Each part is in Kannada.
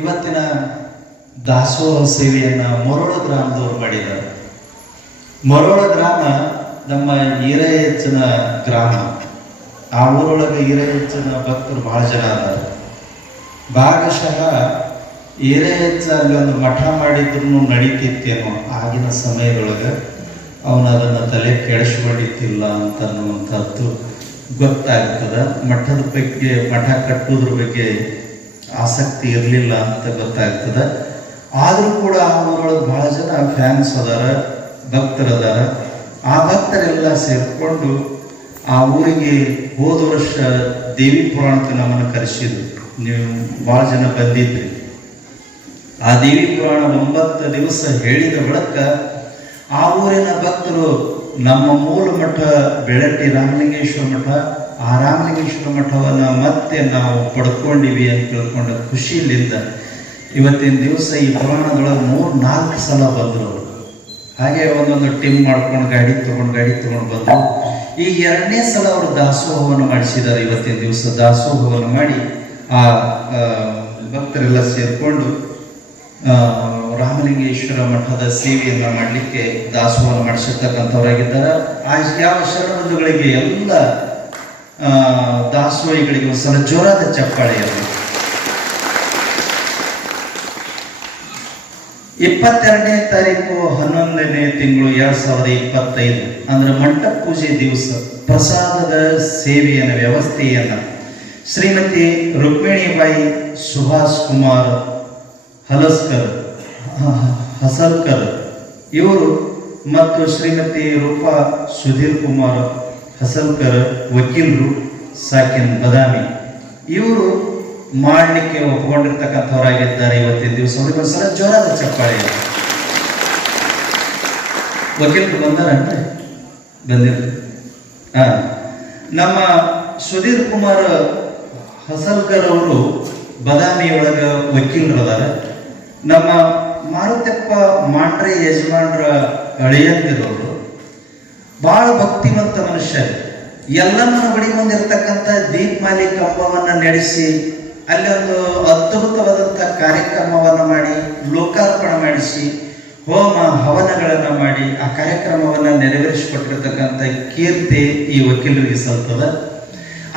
ಇವತ್ತಿನ ದಾಸೋಹ ಸೇವೆಯನ್ನು ಮರೋಳ ಗ್ರಾಮದವರು ಮಾಡಿದ್ದಾರೆ. ಮರೋಳ ಗ್ರಾಮ ನಮ್ಮ ಹಿರೇಹೆಚ್ಚಿನ ಗ್ರಾಮ. ಆ ಊರೊಳಗೆ ಹಿರೇಹೆಚ್ಚಿನ ಭಕ್ತರು ಬಹಳ ಜನ ಅದಾರ. ಭಾಗಶಃ ಹಿರೇಹೆಚ್ಚ ಅಲ್ಲಿ ಒಂದು ಮಠ ಮಾಡಿದ್ರು ನಡೀತಿತ್ತೇನೋ ಆಗಿನ ಸಮಯದೊಳಗೆ. ಅವನು ಅದನ್ನು ತಲೆ ಕೆಡಿಸ್ಕೊಂಡಿದ್ದಿಲ್ಲ ಅಂತನ್ನುವಂಥದ್ದು ಗೊತ್ತಾಗ್ತದೆ. ಮಠದ ಬಗ್ಗೆ, ಮಠ ಕಟ್ಟೋದ್ರ ಬಗ್ಗೆ ಆಸಕ್ತಿ ಇರಲಿಲ್ಲ ಅಂತ ಗೊತ್ತಾಗ್ತದೆ. ಆದರೂ ಕೂಡ ಆ ಊರೊಳಗೆ ಬಹಳ ಜನ ಫ್ಯಾನ್ಸ್ ಅದಾರ, ಭಕ್ತರದಾರ. ಆ ಭಕ್ತರೆಲ್ಲ ಸೇರಿಕೊಂಡು ಆ ಊರಿಗೆ ಹೋದ ವರ್ಷ ದೇವಿ ಪುರಾಣಕ್ಕೆ ನಮ್ಮನ್ನು ಕರೆಸಿದ್ರು. ನೀವು ಭಾಳ ಜನ ಬಂದಿದ್ರಿ. ಆ ದೇವಿ ಪುರಾಣ 9 ದಿವಸ ಹೇಳಿದ ಬಳಿಕ ಆ ಊರಿನ ಭಕ್ತರು ನಮ್ಮ ಮೂಲ ಮಠ ಬೆಳಟ್ಟಿ ರಾಮಲಿಂಗೇಶ್ವರ ಮಠ, ಆ ರಾಮಲಿಂಗೇಶ್ವರ ಮಠವನ್ನು ಮತ್ತೆ ನಾವು ಪಡ್ಕೊಂಡಿವಿ ಅಂತ ತಿಳ್ಕೊಂಡ ಖುಷಿಲಿಂದ ಇವತ್ತಿನ ದಿವಸ ಈ ಪುರಾಣದೊಳಗೆ 3-4 ಸಲ ಬಂದರು. ಹಾಗೆ ಒಂದೊಂದು ಟೀಮ್ ಮಾಡ್ಕೊಂಡು ಗಾಡಿ ತಗೊಂಡು ಬಂದರು. ಈ 2ನೇ ಸಲ ಅವರು ದಾಸೋಹವನ್ನು ಮಾಡಿಸಿದ್ದಾರೆ. ಇವತ್ತಿನ ದಿವಸ ದಾಸೋಹವನ್ನು ಮಾಡಿ ಆ ಭಕ್ತರೆಲ್ಲ ಸೇರಿಕೊಂಡು ರಾಮಲಿಂಗೇಶ್ವರ ಮಠದ ಸೇವೆಯನ್ನು ಮಾಡಲಿಕ್ಕೆ ದಾಸೋಹವನ್ನು ಮಾಡಿಸಿರ್ತಕ್ಕಂಥವರಾಗಿದ್ದಾರೆ. ಆ ಯಾವ ಶರಣಬಂಧುಗಳಿಗೆ ಎಲ್ಲ ದಾಸೋಹಿಗಳಿಗೆ ಒಂದು ಸಲ ಜೋರಾದ ಚಪ್ಪಾಳೆಯನ್ನು. 22ನೇ ತಾರೀಕು 11ನೇ ತಿಂಗಳು 2025 ಅಂದ್ರೆ ಮಂಟಪ ಪೂಜೆ ದಿವಸ ಪ್ರಸಾದದ ಸೇವೆಯ ವ್ಯವಸ್ಥೆಯನ್ನು ಶ್ರೀಮತಿ ರುಕ್ಮಿಣಿಬಾಯಿ ಸುಭಾಷ್ ಕುಮಾರ್ ಹಸಲ್ಕರ್ ಇವರು ಮತ್ತು ಶ್ರೀಮತಿ ರೂಪಾ ಸುಧೀರ್ ಕುಮಾರ್ ಹಸಲ್ಕರ್ ವಕೀಲರು, ಸಾಕಿನ್ ಬದಾಮಿ, ಇವರು ಮಾಡಲಿಕ್ಕೆ ಒಪ್ಪಿಕೊಂಡಿರ್ತಕ್ಕಂಥವರಾಗಿದ್ದಾರೆ. ಇವತ್ತಿನ ದಿವಸ ಅವ್ರಿಗೆ ಒಂದ್ಸಲ ಜೋರಾದ ಚಪ್ಪಾಳೆ. ವಕೀಲರು ಬಂದಾರನ್ರಿ? ಬಂದಿರು. ನಮ್ಮ ಸುಧೀರ್ ಕುಮಾರ್ ಹಸಲ್ಕರ್ ಅವರು ಬದಾಮಿಯೊಳಗ ವಕೀಲರದಾರ. ನಮ್ಮ ಮಾರುತಪ್ಪ ಮಾಂಡ್ರೆ ಯಜಮಾನ್ರ ಅಳಿಯಂದಿರೋರು ಬಹಳ ಭಕ್ತಿವಂತ ಮನುಷ್ಯ. ಎಲ್ಲಮ್ಮ ಬಡಿ ಮುಂದಿರ್ತಕ್ಕಂಥ ದೀಪಮಾಲಿ ಕಂಬವನ್ನು ನಡೆಸಿ ಅಲ್ಲಿ ಒಂದು ಅದ್ಭುತವಾದಂಥ ಕಾರ್ಯಕ್ರಮವನ್ನು ಮಾಡಿ ಲೋಕಾರ್ಪಣೆ ಮಾಡಿಸಿ ಹೋಮ ಹವನಗಳನ್ನು ಮಾಡಿ ಆ ಕಾರ್ಯಕ್ರಮವನ್ನು ನೆರವೇರಿಸಿಕೊಟ್ಟಿರ್ತಕ್ಕಂಥ ಕೀರ್ತಿ ಈ ವಕೀಲರಿಗೆ ಸಲ್ತದ.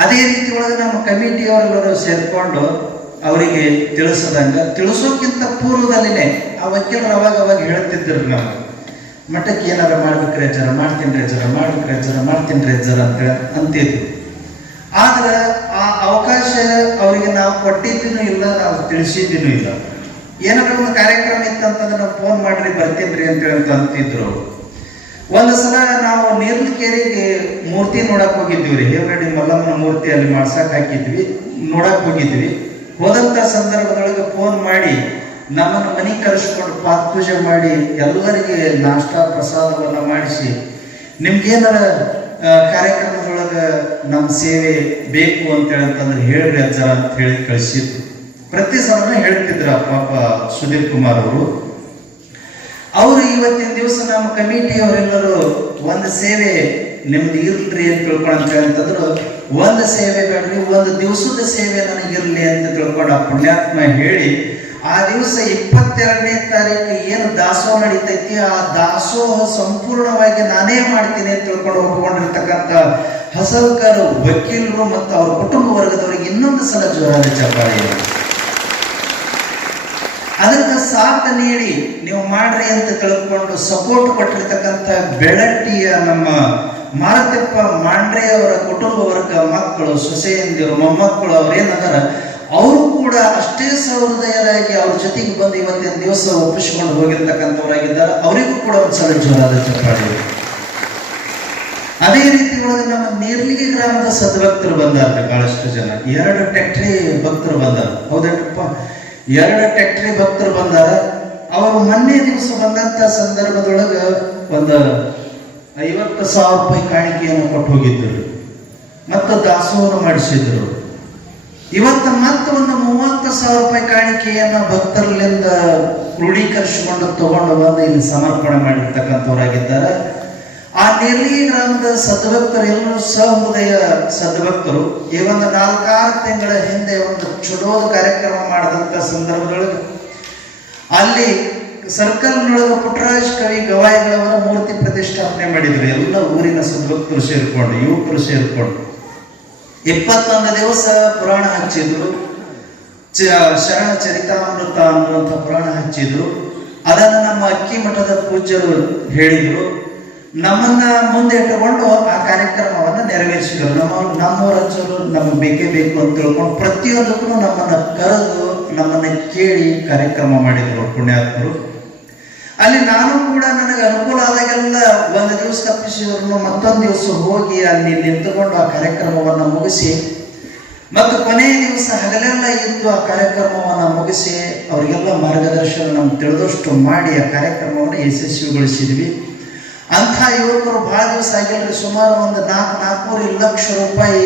ಅದೇ ರೀತಿ ಒಳಗೆ ನಮ್ಮ ಕಮಿಟಿಯವರೆಲ್ಲರೂ ಸೇರಿಕೊಂಡು ಅವರಿಗೆ ತಿಳಿಸೋಕ್ಕಿಂತ ಪೂರ್ವದಲ್ಲಿನೇ ಆ ವಕೀಲರು ಅವಾಗ ಹೇಳ್ತಿದ್ರು, ನಾವು ಮಠಕ್ಕೆ ಏನಾರು ಮಾಡ್ಬೇಕ್ರೆ ಜರ ಮಾಡ್ತೀನಿ ಜರ ಅಂತಿದ್ರು. ಆದ್ರೆ ಆ ಅವಕಾಶ ಅವರಿಗೆ ನಾವು ಕೊಟ್ಟಿದ್ದೀನೂ ಇಲ್ಲ, ನಾವು ತಿಳಿಸಿದ್ದೀನೂ ಇಲ್ಲ. ಏನಾದ್ರು ಒಂದು ಕಾರ್ಯಕ್ರಮ ಇತ್ತಂತಂದ್ರೆ ನಾವು ಫೋನ್ ಮಾಡ್ರಿ ಬರ್ತೀನ್ರಿ ಅಂತೇಳಿ ಅಂತಿದ್ರು. ಒಂದು ಸಲ ನಾವು ನೀರ್ಲಕೇರಿಗೆ ಮೂರ್ತಿ ನೋಡಕ್ ಹೋಗಿದ್ವಿ ರೀ. ಹೇವರಡಿ ಮಲ್ಲಮ್ಮನ ಮೂರ್ತಿ ಅಲ್ಲಿ ಮಾಡ್ಸಕ್ ಹಾಕಿದ್ವಿ, ನೋಡಕ್ ಹೋಗಿದ್ವಿ. ಹೋದಂತ ಸಂದರ್ಭದೊಳಗೆ ಫೋನ್ ಮಾಡಿ ನಮ್ಮನ್ನು ಮನೆಗೆ ಕರೆಸ್ಕೊಂಡು ಪಾದ ಪೂಜೆ ಮಾಡಿ ಎಲ್ಲರಿಗೆ ನಾಷ್ಟಾ ಪ್ರಸಾದವನ್ನು ಮಾಡಿಸಿ ನಿಮ್ಗೇನಾರ ಕಾರ್ಯಕ್ರಮದೊಳಗೆ ನಮ್ಮ ಸೇವೆ ಬೇಕು ಅಂತೇಳಂತಂದ್ರೆ ಹೇಳ್ರಿ ಅಜ್ಜ ಅಂತ ಹೇಳಿ ಕಳಿಸಿದ್ರು. ಪ್ರತಿ ಸಲನೂ ಹೇಳ್ತಿದ್ರ ಪಾಪ ಸುಧೀರ್ ಕುಮಾರ್ ಅವರು ಇವತ್ತಿನ ದಿವಸ ನಮ್ಮ ಕಮಿಟಿಯವರೆಲ್ಲರೂ ಒಂದು ಸೇವೆ ನಿಮ್ದು ಇರ್ಲ್ರಿ ಅಂತ ತಿಳ್ಕೊಂಡಂತಂದ್ರು. ಒಂದು ಸೇವೆ ಬೇಡ್ರಿ, ಒಂದು ದಿವಸದ ಸೇವೆ ನನಗಿರ್ಲಿ ಅಂತ ತಿಳ್ಕೊಂಡು ಆ ಪುಣ್ಯಾತ್ಮ ಹೇಳಿ ಆ ದಿವಸ 22ನೇ ತಾರೀಕು ಏನು ದಾಸೋಹ ನಡೀತೈತಿ ಆ ದಾಸೋಹ ಸಂಪೂರ್ಣವಾಗಿ ನಾನೇ ಮಾಡ್ತೀನಿ ಅಂತ ತಿಳ್ಕೊಂಡು ಒಪ್ಪಿಕೊಂಡಿರ್ತಕ್ಕಂಥ ಹಸಲ್ಕರ್ ವಕೀಲರು ಮತ್ತು ಅವ್ರ ಕುಟುಂಬ ವರ್ಗದವರಿಗೆ ಇನ್ನೊಂದು ಸಲ ಜೋರಾದ ಚಪ್ಪಾಳೆ. ಅದಕ್ಕೆ ಸಾಥ ನೀಡಿ ನೀವು ಮಾಡ್ರಿ ಅಂತ ತಿಳ್ಕೊಂಡು ಸಪೋರ್ಟ್ ಕೊಟ್ಟಿರ್ತಕ್ಕಂಥ ಬೆಳಟ್ಟಿಯ ನಮ್ಮ ಮಾರುತಪ್ಪ ಮಾಂಡ್ರೆ ಅವರ ಕುಟುಂಬ ವರ್ಗ, ಮಕ್ಕಳು, ಸೊಸೆಯಂದಿರು, ಮೊಮ್ಮಕ್ಕಳು ಅವ್ರೇನದಾರ ಅವರು ಕೂಡ ಅಷ್ಟೇ ಸಹೃದಯರಾಗಿ ಅವ್ರ ಜೊತೆಗೆ ಬಂದು ಇವತ್ತಿನ ದಿವಸ ಒಪ್ಪಿಸಿಕೊಂಡು ಹೋಗಿರ್ತಕ್ಕಂಥವರಾಗಿದ್ದಾರೆ. ಅವರಿಗೂ ಕೂಡ ಒಂದ್ಸಲ ಜೋರಾದ ಚಪ್ಪಾಳೆ. ಅದೇ ರೀತಿ ಒಳಗೆ ನಮ್ಮ ನೇರ್ಲಿಗೆ ಗ್ರಾಮದ ಸದ್ಭಕ್ತರು ಬಂದಾರೆ ಬಹಳಷ್ಟು ಜನ. 2 ಟ್ಯಾಕ್ಟ್ರಿ ಭಕ್ತರು ಬಂದಾರ. ಹೌದೇನಪ್ಪ? 2 ಟ್ಯಾಕ್ಟ್ರಿ ಭಕ್ತರು ಬಂದಾರ. ಅವರು ಮೊನ್ನೆ ದಿವಸ ಬಂದಂತ ಸಂದರ್ಭದೊಳಗೆ ಒಂದು 50,000 ರೂಪಾಯಿ ಕಾಣಿಕೆಯನ್ನು ಕೊಟ್ಟು ಹೋಗಿದ್ದರು ಮತ್ತು ದಾಸೋಹ ಮಾಡಿಸಿದ್ರು. ಇವತ್ತು ಮತ್ತೆ ಒಂದು 30,000 ರೂಪಾಯಿ ಕಾಣಿಕೆಯನ್ನು ಭಕ್ತರಲ್ಲಿಂದ ಕ್ರೋಢೀಕರಿಸಿಕೊಂಡು ತಗೊಂಡು ಬಂದು ಇಲ್ಲಿ ಸಮರ್ಪಣೆ ಮಾಡಿರ್ತಕ್ಕಂಥವರಾಗಿದ್ದಾರೆ. ಆ ನೇರ್ಲಿಗಿ ಗ್ರಾಮದ ಸದ್ಭಕ್ತರು ಎಲ್ಲರೂ ಸಹೃದಯ ಸದ್ಭಕ್ತರು ಈ ಒಂದು 4-6 ತಿಂಗಳ ಹಿಂದೆ ಒಂದು ಚುಡೋದು ಕಾರ್ಯಕ್ರಮ ಮಾಡಿದಂತ ಸಂದರ್ಭದೊಳಗೆ ಅಲ್ಲಿ ಸರ್ಕಲ್ನೊಳಗೆ ಪುಟ್ಟರಾಜ್ ಕವಿ ಗವಾಯಿಗಳವರ ಮೂರ್ತಿ ಪ್ರತಿಷ್ಠಾಪನೆ ಮಾಡಿದ್ರು. ಎಲ್ಲ ಊರಿನ ಸದ್ಭಕ್ತರು ಸೇರ್ಕೊಂಡು, ಯುವಕರು ಸೇರ್ಕೊಂಡು 21 ದಿವಸ ಪುರಾಣ ಹಚ್ಚಿದ್ರು. ಶರಣ ಚರಿತಾಮೃತ ಅನ್ನುವಂಥ ಪುರಾಣ ಹಚ್ಚಿದ್ರು. ಅದನ್ನು ನಮ್ಮ ಅಕ್ಕಿ ಮಠದ ಪೂಜ್ಯರು ಹೇಳಿದ್ರು. ನಮ್ಮನ್ನ ಮುಂದೆ ಇಟ್ಟುಕೊಂಡು ಆ ಕಾರ್ಯಕ್ರಮವನ್ನು ನೆರವೇರಿಸಿದ್ರು. ನಮ್ಮೂರ ಹಚ್ಚರು ನಮಗೆ ಬೇಕೇ ಬೇಕು ಅಂತ ತಿಳ್ಕೊಂಡು ಪ್ರತಿಯೊಂದಕ್ಕೂ ನಮ್ಮನ್ನ ಕರೆದು ನಮ್ಮನ್ನ ಕೇಳಿ ಕಾರ್ಯಕ್ರಮ ಮಾಡಿದ್ರು ಪುಣ್ಯಾತ್ಮರು. ಅಲ್ಲಿ ನಾನು ಕೂಡ ನನಗೆ ಅನುಕೂಲ ಆದಾಗೆಲ್ಲ ಒಂದು ದಿವಸ ತಪ್ಪಿಸಿದ್ರು, ಮತ್ತೊಂದು ದಿವಸ ಹೋಗಿ ಅಲ್ಲಿ ನಿಂತುಕೊಂಡು ಆ ಕಾರ್ಯಕ್ರಮವನ್ನು ಮುಗಿಸಿ ಮತ್ತು ಕೊನೆಯ ದಿವಸ ಹಗಲೆಲ್ಲ ಇದ್ದು ಆ ಕಾರ್ಯಕ್ರಮವನ್ನು ಮುಗಿಸಿ ಅವರಿಗೆಲ್ಲ ಮಾರ್ಗದರ್ಶನ ನಮ್ಗೆ ತಿಳಿದಷ್ಟು ಮಾಡಿ ಆ ಕಾರ್ಯಕ್ರಮವನ್ನು ಯಶಸ್ವಿಗೊಳಿಸಿದ್ವಿ. ಅಂಥ ಯುವಕರು ಬಹಳ ದಿವಸ ಆಗಿಲ್ಲ, ಸುಮಾರು ಒಂದು 400 ಲಕ್ಷ ರೂಪಾಯಿ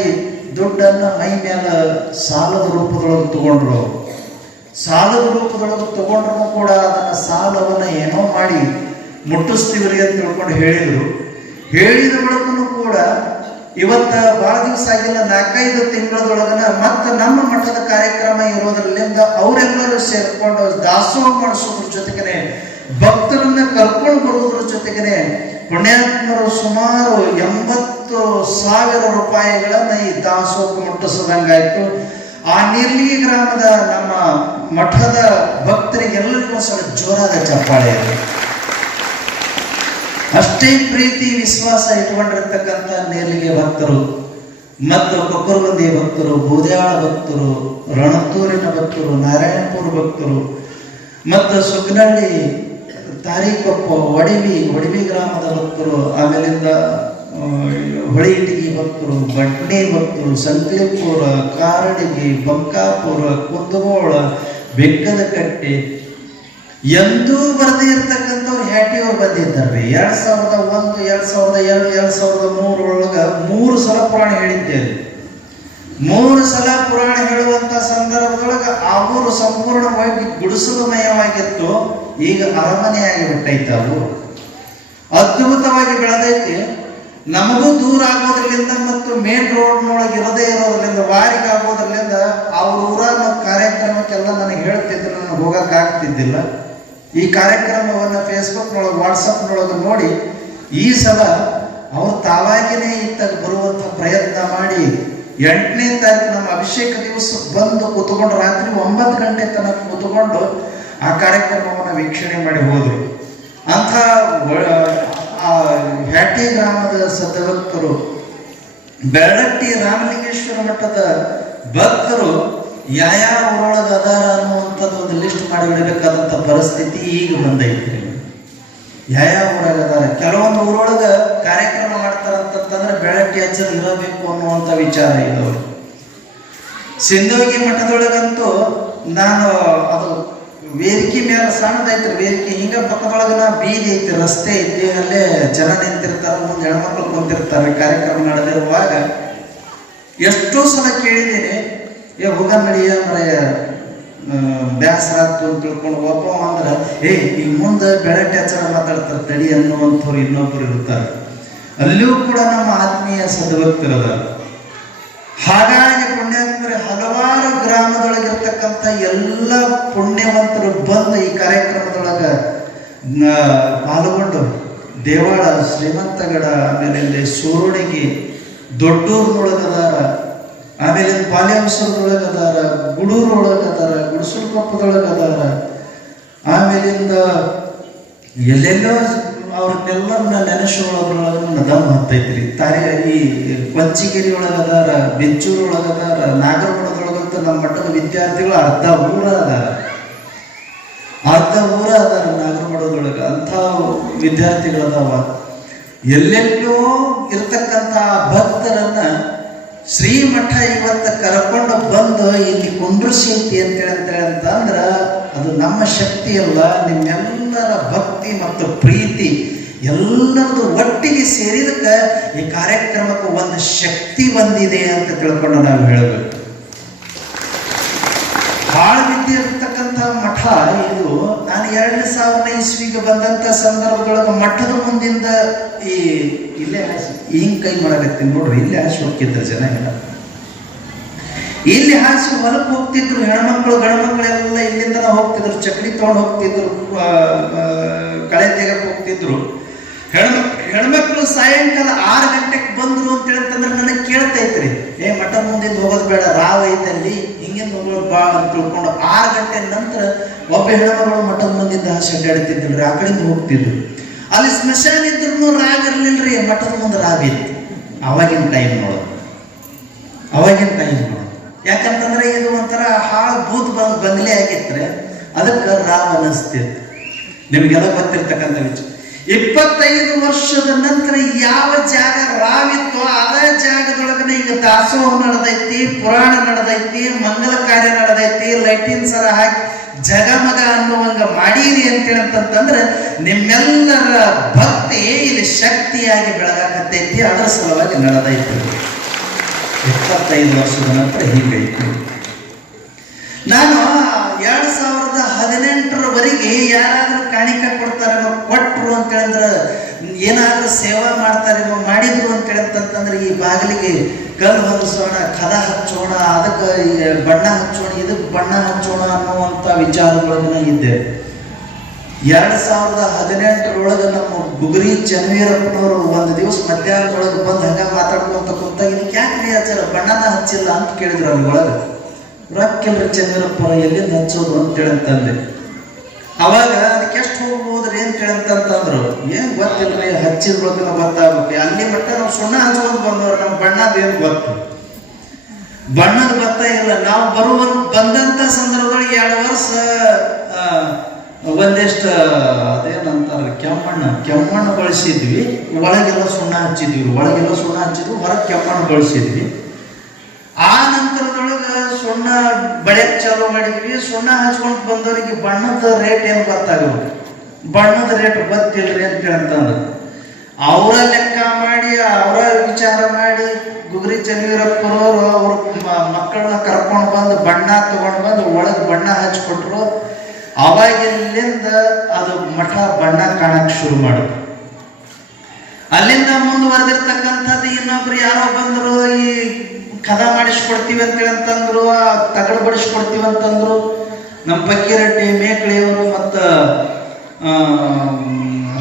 ದುಡ್ಡನ್ನು ಮೈ ಮೇಲೆ ಸಾಲದ ರೂಪದೊಳಗೆ ತಗೊಂಡ್ರು. ಸಾಲದ ರೂಪದೊಳಗೆ ತಗೊಂಡ್ರು ಕೂಡ ಅದನ್ನು ಸಾಲವನ್ನು ಏನೋ ಮಾಡಿ ಮುಟ್ಟಿಸ್ತೀವ್ರಿ ಅಂತ ತಿಳ್ಕೊಂಡು ಹೇಳಿದರು. ಹೇಳಿದ ಬಳಿಕೂ ಕೂಡ ಇವತ್ತ ಬಹಳ ದಿವಸ ಆಗಿಲ್ಲ, 4-5 ತಿಂಗಳದೊಳಗನ ಮತ್ತೆ ನಮ್ಮ ಮಠದ ಕಾರ್ಯಕ್ರಮ ಇರೋದ್ರಲ್ಲಿಂದ ಅವರೆಲ್ಲರೂ ಸೇರ್ಕೊಂಡು ದಾಸೋಹ ಮಾಡಿಸೋದ್ರ ಜೊತೆಗೇನೆ ಭಕ್ತರನ್ನ ಕರ್ಕೊಂಡು ಬರೋದ್ರ ಜೊತೆಗೇನೆ ಪುಣ್ಯಾತ್ಮರು ಸುಮಾರು 80,000 ರೂಪಾಯಿಗಳನ್ನ ಈ ದಾಸೋಹಕ್ಕೆ ಮುಟ್ಟಿಸದಂಗಾಯ್ತು. ಆ ನೀರ್ಲಿಗಿ ಗ್ರಾಮದ ನಮ್ಮ ಮಠದ ಭಕ್ತರಿಗೆಲ್ಲರಿಗೂ ಸ್ವಲ್ಪ ಜೋರಾದ ಚಪ್ಪಾಳೆ ಇದೆ. ಅಷ್ಟೇ ಪ್ರೀತಿ ವಿಶ್ವಾಸ ಇಟ್ಕೊಂಡಿರ್ತಕ್ಕಂಥ ನೇರ್ಲಿಗೆ ಭಕ್ತರು ಮತ್ತು ಕೊಕ್ಕರಬಂದಿ ಭಕ್ತರು, ಬೂದ್ಯಾಳ ಭಕ್ತರು, ರಣತ್ತೂರಿನ ಭಕ್ತರು, ನಾರಾಯಣಪುರ ಭಕ್ತರು ಮತ್ತು ಸುಗ್ನಳ್ಳಿ, ತಾರೀಕೊಪ್ಪ, ಒಡಿವಿ ಗ್ರಾಮದ ಭಕ್ತರು, ಆಮೇಲಿಂದ ಹೊಳಿಯಿಟಗಿ ಭಕ್ತರು, ಬಟ್ನಿ ಭಕ್ತರು, ಸಂಕ್ಲಿಪುರ, ಕಾರಡಿಗಿ, ಬಂಕಾಪುರ, ಕುಂದಗೋಳ, ಬೆಕ್ಕದಕಟ್ಟೆ ಎಂದೂ ಬರದೇ ಇರ್ತಕ್ಕಂಥವ್ರು ಹ್ಯಾಟಿಯವ್ರು ಬಂದಿದ್ದಾರೆ. 2001, 2002, 2003 ಒಳಗ 3 ಸಲ ಪುರಾಣ ಹೇಳಿದ್ದೇವೆ. 3 ಸಲ ಪುರಾಣ ಹೇಳುವಂತ ಸಂದರ್ಭದೊಳಗೆ ಆ ಊರು ಸಂಪೂರ್ಣವಾಗಿ ಗುಡಿಸಲುಮಯವಾಗಿತ್ತು. ಈಗ ಅರಮನೆಯಾಗಿ ಬಿಟ್ಟೈತೆ. ಅವು ಅದ್ಭುತವಾಗಿ ಬೆಳೆದೈತಿ. ನಮಗೂ ದೂರ ಆಗೋದ್ರಲ್ಲಿಂದ ಮತ್ತು ಮೇನ್ ರೋಡ್ನೊಳಗೆ ಇರದೇ ಇರೋದ್ರಿಂದ, ವಾರಿಗೆ ಆಗೋದ್ರಲ್ಲಿಂದ ಅವ್ರ ಊರಾಗ ಕಾರ್ಯಕ್ರಮಕ್ಕೆಲ್ಲ ನನಗೆ ಹೇಳ್ತಿದ್ರು, ನನಗೆ ಹೋಗಕ್ಕೆ ಆಗ್ತಿದ್ದಿಲ್ಲ. ಈ ಕಾರ್ಯಕ್ರಮವನ್ನು ಫೇಸ್ಬುಕ್ನೊಳಗೆ, ವಾಟ್ಸಪ್ನೊಳಗೆ ನೋಡಿ ಈ ಸಲ ಅವ್ರು ತಾವಾಗಿನೇ ಇತ್ತಾಗ ಬರುವಂಥ ಪ್ರಯತ್ನ ಮಾಡಿ 8ನೇ ತಾರೀಕು ನಮ್ಮ ಅಭಿಷೇಕ ದಿವಸ ಬಂದು ಕೂತ್ಕೊಂಡು ರಾತ್ರಿ 9 ಗಂಟೆ ತನಕ ಕೂತ್ಕೊಂಡು ಆ ಕಾರ್ಯಕ್ರಮವನ್ನು ವೀಕ್ಷಣೆ ಮಾಡಿ ಹೋದರು. ಅಂಥ ಹ್ಯಾಟಿ ಗ್ರಾಮದ ಸದ್ಭಕ್ತರು, ಬೆಳಟ್ಟಿ ರಾಮಲಿಂಗೇಶ್ವರ ಮಠದ ಭಕ್ತರು ಯಾವ ಊರೊಳಗೆ ಅದಾರ ಅನ್ನುವಂಥದ್ದು ಒಂದು ಲಿಸ್ಟ್ ಮಾಡಿಬಿಡಬೇಕಾದಂಥ ಪರಿಸ್ಥಿತಿ ಈಗ ಬಂದೈತ್ರಿ. ಯಾವ ಊರಾಗ ಅದಾರ, ಕೆಲವೊಂದು ಊರೊಳಗೆ ಕಾರ್ಯಕ್ರಮ ಮಾಡ್ತಾರಂತಂದ್ರೆ ಬೆಳಟ್ಟಿ ಹಚ್ಚದ ಇರಬೇಕು ಅನ್ನುವಂಥ ವಿಚಾರ ಇದ್ದವರು. ಸಿಂಧೋಗಿ ಮಠದೊಳಗಂತೂ ನಾನು ಅದು ವೇದಿಕೆ ಮೇಲೆ ಸಣ್ಣದೈತ್ರಿ ವೇದಿಕೆ, ಹಿಂಗ ಪಕ್ಕದೊಳಗನ ಬೀದಿ ಐತಿ, ರಸ್ತೆ ಐತಿ, ಅಲ್ಲೇ ಜನ ನಿಂತಿರ್ತಾರೆ, ಮುಂದೆ ಹೆಣ್ಮಕ್ಳು ಕುಂತಿರ್ತಾರೆ. ಕಾರ್ಯಕ್ರಮ ನಡೆದಿರುವಾಗ ಎಷ್ಟೋ ಸಲ ಕೇಳಿದ್ದೀನಿ, ಹೋಗ ನಡಿಯ ಅಂದ್ರೆ ಬ್ಯಾಸರ ಆಗ್ತು ಅಂತ ತಿಳ್ಕೊಂಡು ಒಬ್ಬ ಅಂದ್ರೆ ಈಗ ಮುಂದೆ ಬೆಳಗ್ಗೆ ಹಚ್ಚರ ಮಾತಾಡ್ತಾರೆ ತಡಿ ಅನ್ನುವಂಥವ್ರು ಇನ್ನೊಬ್ಬರು ಇರ್ತಾರೆ. ಅಲ್ಲಿಯೂ ಕೂಡ ನಮ್ಮ ಆತ್ಮೀಯ ಸದ್ಭಕ್ತರದ. ಹಾಗಾಗಿ ಪುಣ್ಯಾತ್ಮರೇ ಹಲವಾರು ಗ್ರಾಮದೊಳಗಿರ್ತಕ್ಕಂಥ ಎಲ್ಲ ಪುಣ್ಯವಂತರು ಬಂದು ಈ ಕಾರ್ಯಕ್ರಮದೊಳಗೆ ಪಾಲ್ಗೊಂಡು ದೇವಾಳ, ಶ್ರೀಮಂತಗಡ, ಆಮೇಲೆ ಸೂರುಣಿಗಿ, ದೊಡ್ಡೂರ್ನೊಳಗದಾರ, ಆಮೇಲೆ ಪಾಲ್ಯಾಂಸರದೊಳಗದಾರ, ಗುಡೂರೊಳಗದಾರ, ಗುಡಿಸಲ್ಕೊಪ್ಪದೊಳಗದಾರ, ಆಮೇಲಿಂದ ಎಲ್ಲೆಲ್ಲೋ ಅವ್ರನ್ನೆಲ್ಲರನ್ನ ನೆನೆಸೋಳದ್ರೊಳಗ ದಮ್ ಹತ್ತೈತ್ರಿ. ಈ ಕೊಂಚಿಗಿರಿ ಒಳಗದಾರ, ಬೆಂಚೂರು ಒಳಗದಾರ, ನಾಗರಮಠದೊಳಗಂತೂ ನಮ್ಮ ಮಠದ ವಿದ್ಯಾರ್ಥಿಗಳು ಅರ್ಧ ಊರ ಅದಾರ ನಾಗರಮಠದೊಳಗೆ. ಅಂಥ ವಿದ್ಯಾರ್ಥಿಗಳದಾವ. ಎಲ್ಲೆಲ್ಲೋ ಇರ್ತಕ್ಕಂಥ ಭಕ್ತರನ್ನ ಶ್ರೀಮಠ ಇವತ್ತು ಕರ್ಕೊಂಡು ಬಂದು ಇಲ್ಲಿ ಕುಂಡ್ರಿಸೈತಿ ಅಂತಂದ್ರ ಅದು ನಮ್ಮ ಶಕ್ತಿ ಅಲ್ಲ, ನಿಮ್ಮೆಲ್ಲರ ಭಕ್ತಿ ಮತ್ತು ಪ್ರೀತಿ ಎಲ್ಲರದು ಒಟ್ಟಿಗೆ ಸೇರಿದಕ್ಕೆ ಈ ಕಾರ್ಯಕ್ರಮಕ್ಕೆ ಒಂದು ಶಕ್ತಿ ಬಂದಿದೆ ಅಂತ ತಿಳ್ಕೊಂಡು ನಾವು ಹೇಳಬೇಕು. ಭಾಳ ವಿದ್ಯೆ ಇರ್ತಕ್ಕಂಥ ಮಠ ಇದು ನಾನು 2000 ಇಸ್ವಿಗೆ ಬಂದಂತ ಸಂದರ್ಭದೊಳಗೆ ಮಠದ ಮುಂದಿಂದ ಈ ಇಲ್ಲೇ ಹಿಂಗ್ ಕೈ ಮಾಡಕತ್ತೀನಿ ನೋಡ್ರಿ, ಇಲ್ಲೇ ಹಾಸಿ ಹೋಗ್ತಿದ್ರು ಜನ ಎಲ್ಲ, ಇಲ್ಲಿ ಹಾಸಿ ಹೊಲಕ್ಕೆ ಹೋಗ್ತಿದ್ರು ಹೆಣ್ಮಕ್ಳು ಗಂಡ್ಮಕ್ಳೆಲ್ಲ ಇಲ್ಲಿಂದ ಹೋಗ್ತಿದ್ರು, ಚಕ್ಡಿ ತಗೊಂಡು ಹೋಗ್ತಿದ್ರು, ಕಳೆ ತೆಗಕ್ ಹೋಗ್ತಿದ್ರು. ಹೆಣ್ಮಕ್ಳು ಸಾಯಂಕಾಲ 6 ಗಂಟೆಗೆ ಬಂದ್ರು ಅಂತ ಹೇಳ್ತಂದ್ರೆ ನನಗೆ ಕೇಳ್ತೈತ್ರಿ, ಮಠದ ಮುಂದಿಂದ ಹೋಗೋದು ಬೇಡ, ರಾವ್ ಐತಲ್ಲಿ ಹಿಂಗಿಂದ ಹೋಗೋದು ಬಾ ಅಂತ ತಿಳ್ಕೊಂಡು 6 ಗಂಟೆ ನಂತರ ಒಬ್ಬ ಹೆಣ್ಮಗಳು ಮಠದ ಮುಂದಿಂದ ಹಾಸಿ ಅಡ್ಡಾಡ್ತಿದ್ರಿ, ಆ ಕಡೆಯಿಂದ ಹೋಗ್ತಿದ್ರು. ಅಲ್ಲಿ ಸ್ಮಶಾನ ಇದ್ರು ರಾವ್ ಇರ್ಲಿಲ್ರಿ, ಮಠದ ಮುಂದೆ ರಾವ್ ಇತ್ತು. ಅವಾಗಿನ ಟೈಮ್ ನೋಡೋದು, ಅವಾಗಿನ ಟೈಮ್ ನೋಡೋದು. ಯಾಕಂತಂದ್ರೆ ಇದು ಒಂಥರ ಹಾಳು ಬೂತ್ ಬಂಗ್ಲೆ ಆಗಿತ್ರೆ ಅದಕ್ಕೆ ರಾವ್ ಅನಿಸ್ತಿತ್ತು. ನಿಮ್ಗೆಲ್ಲ ಗೊತ್ತಿರ್ತಕ್ಕಂಥ ವಿಚಾರ. 25 ವರ್ಷದ ನಂತರ ಯಾವ ಜಾಗ ರಾವಿತ್ತೋ ಅದೇ ಜಾಗದೊಳಗನೆ ಈಗ ದಾಸೋಹ ನಡೆದೈತಿ, ಪುರಾಣ ನಡೆದೈತಿ, ಮಂಗಲ ಕಾರ್ಯ ನಡೆದೈತಿ, ಲೈಟಿನ್ ಸರ ಹಾಕಿ ಜಗಮಗ ಅನ್ನುವಂಗ ಮಾಡೀರಿ ಅಂತಂತಂದ್ರೆ ನಿಮ್ಮೆಲ್ಲರ ಭಕ್ತಿ ಇಲ್ಲಿ ಶಕ್ತಿಯಾಗಿ ಬೆಳಗಾಕತ್ತೈತಿ. ಅದರ ಸಲುವಾಗಿ ನಡೆದೈತಿ. 25 ವರ್ಷದ ನಂತರ ಹೀಗೈತಿ. ನಾನು 2018ರವರೆಗೆ ಯಾರಾದ್ರೂ ಕಾಣಿಕೆ ಕೊಡ್ತಾರೇನೋ, ಕೊಟ್ರು ಅಂತ ಹೇಳಿದ್ರೆ ಏನಾದ್ರೂ ಸೇವಾ ಮಾಡ್ತಾರೇನೋ, ಮಾಡಿದ್ರು ಅಂತ ಹೇಳಿರ್ತಂತಂದ್ರೆ ಈ ಬಾಗಿಲಿಗೆ ಕಲ್ಲು ಹೊಲಿಸೋಣ, ಕದ ಹಚ್ಚೋಣ, ಅದಕ್ಕೆ ಬಣ್ಣ ಹಚ್ಚೋಣ, ಇದಕ್ಕೆ ಬಣ್ಣ ಹಚ್ಚೋಣ ಅನ್ನುವಂಥ ವಿಚಾರಗಳನ್ನ ಇದ್ದೆ. 2018ರೊಳಗೆ ನಮ್ಮ ಗುಗರಿ ಚನ್ನವೀರಪ್ಪನವರು ಒಂದು ದಿವಸ ಮಧ್ಯಾಹ್ನದೊಳಗೆ ಬಂದು ಹಂಗ ಮಾತಾಡ್ಕೊಂತ ಕುಂತಾಗ ಇದಕ್ಕೆ ಯಾಕೆ ಆಚಾರ ಬಣ್ಣನ ಹಚ್ಚಿಲ್ಲ ಅಂತ ಕೇಳಿದ್ರು. ಅಲ್ಲಿ ಒಳಗೆ ರೊಕ್ಕಿಲ್ರಿ ಚನ್ನವೀರಪ್ಪರ, ಎಲ್ಲಿಂದ ಹಚ್ಚೋದು ಅಂತೇಳಂತಂದೆ. ಅವಾಗ ಅದಕ್ಕೆ ಎಷ್ಟು ಹೋಗ್ಬೋದ್ರಿ ಅಂತ ಹೇಳಂತಂದ್ರು. ಏನ್ ಗೊತ್ತಿಲ್ರಿ, ಹಚ್ಚಿದ್ರೊಳಗೆ ಗೊತ್ತಾಗುತ್ತೆ. ಅಲ್ಲಿ ಮಟ್ಟ ನಾವು ಸುಣ್ಣ ಹಚ್ಕೊಂಡು ಬಂದವ್ರು, ನಮ್ಮ ಬಣ್ಣದ ಏನು ಗೊತ್ತು, ಬಣ್ಣದ ಗೊತ್ತಾ ಇಲ್ಲ. ನಾವು ಬಂದಂತ ಸಂದರ್ಭದಲ್ಲಿ 2 ವರ್ಷ ಒಂದಿಷ್ಟು ಅದೇನಂತಾರೆ ಕೆಮ್ಮಣ್ಣು ಬಳಸಿದ್ವಿ. ಒಳಗೆಲ್ಲ ಸುಣ್ಣ ಹಚ್ಚಿದ್ವಿ, ಹೊರಗೆ ಕೆಮ್ಮಣ್ಣು ಬಳಸಿದ್ವಿ. ಆ ನಂತರದೊಳಗೆ ಸುಣ್ಣ ಬೆಳೆಯಕ್ಕೆ ಚಾಲು ಮಾಡಿದ್ವಿ. ಸುಣ್ಣ ಹಚ್ಕೊಂಡು ಬಂದವರಿಗೆ ಬಣ್ಣದ ರೇಟ್ ಏನು ಗೊತ್ತಾಗುತ್ತೆ, ಬಣ್ಣದ ರೇಟ್ ಗೊತ್ತಿಲ್ರಿ ಅಂತ ಹೇಳ್ತಂದ್ರೆ ಅವರ ಲೆಕ್ಕ ಮಾಡಿ, ಅವರ ವಿಚಾರ ಮಾಡಿ ಗುಗರಿ ಚನ್ನವೀರಪ್ಪನವರು ಅವ್ರ ಮಕ್ಕಳನ್ನ ಕರ್ಕೊಂಡು ಬಂದು ಬಣ್ಣ ತಗೊಂಡು ಬಂದು ಒಳಗೆ ಬಣ್ಣ ಹಚ್ಕೊಟ್ರು. ಅವಾಗಿಲ್ಲಿಂದ ಅದು ಮಠ ಬಣ್ಣ ಕಾಣಕ್ ಶುರು ಮಾಡಿದ್ರು. ಅಲ್ಲಿಂದ ಮುಂದುವರೆದಿರ್ತಕ್ಕಂಥದ್ದು ಇನ್ನೊಬ್ರು ಯಾರೋ ಬಂದ್ರು, ಈ ಕದ ಮಾಡಿಸ್ಕೊಡ್ತೀವಿ ಅಂತಂದ್ರು, ತಗಡು ಬಡಿಸ್ಕೊಡ್ತೀವಿ ಅಂತಂದ್ರು. ನಮ್ಮ ಪಕ್ಕೀರೆಡ್ಡಿ ಮೇಕಳಿಯವರು ಮತ್ತು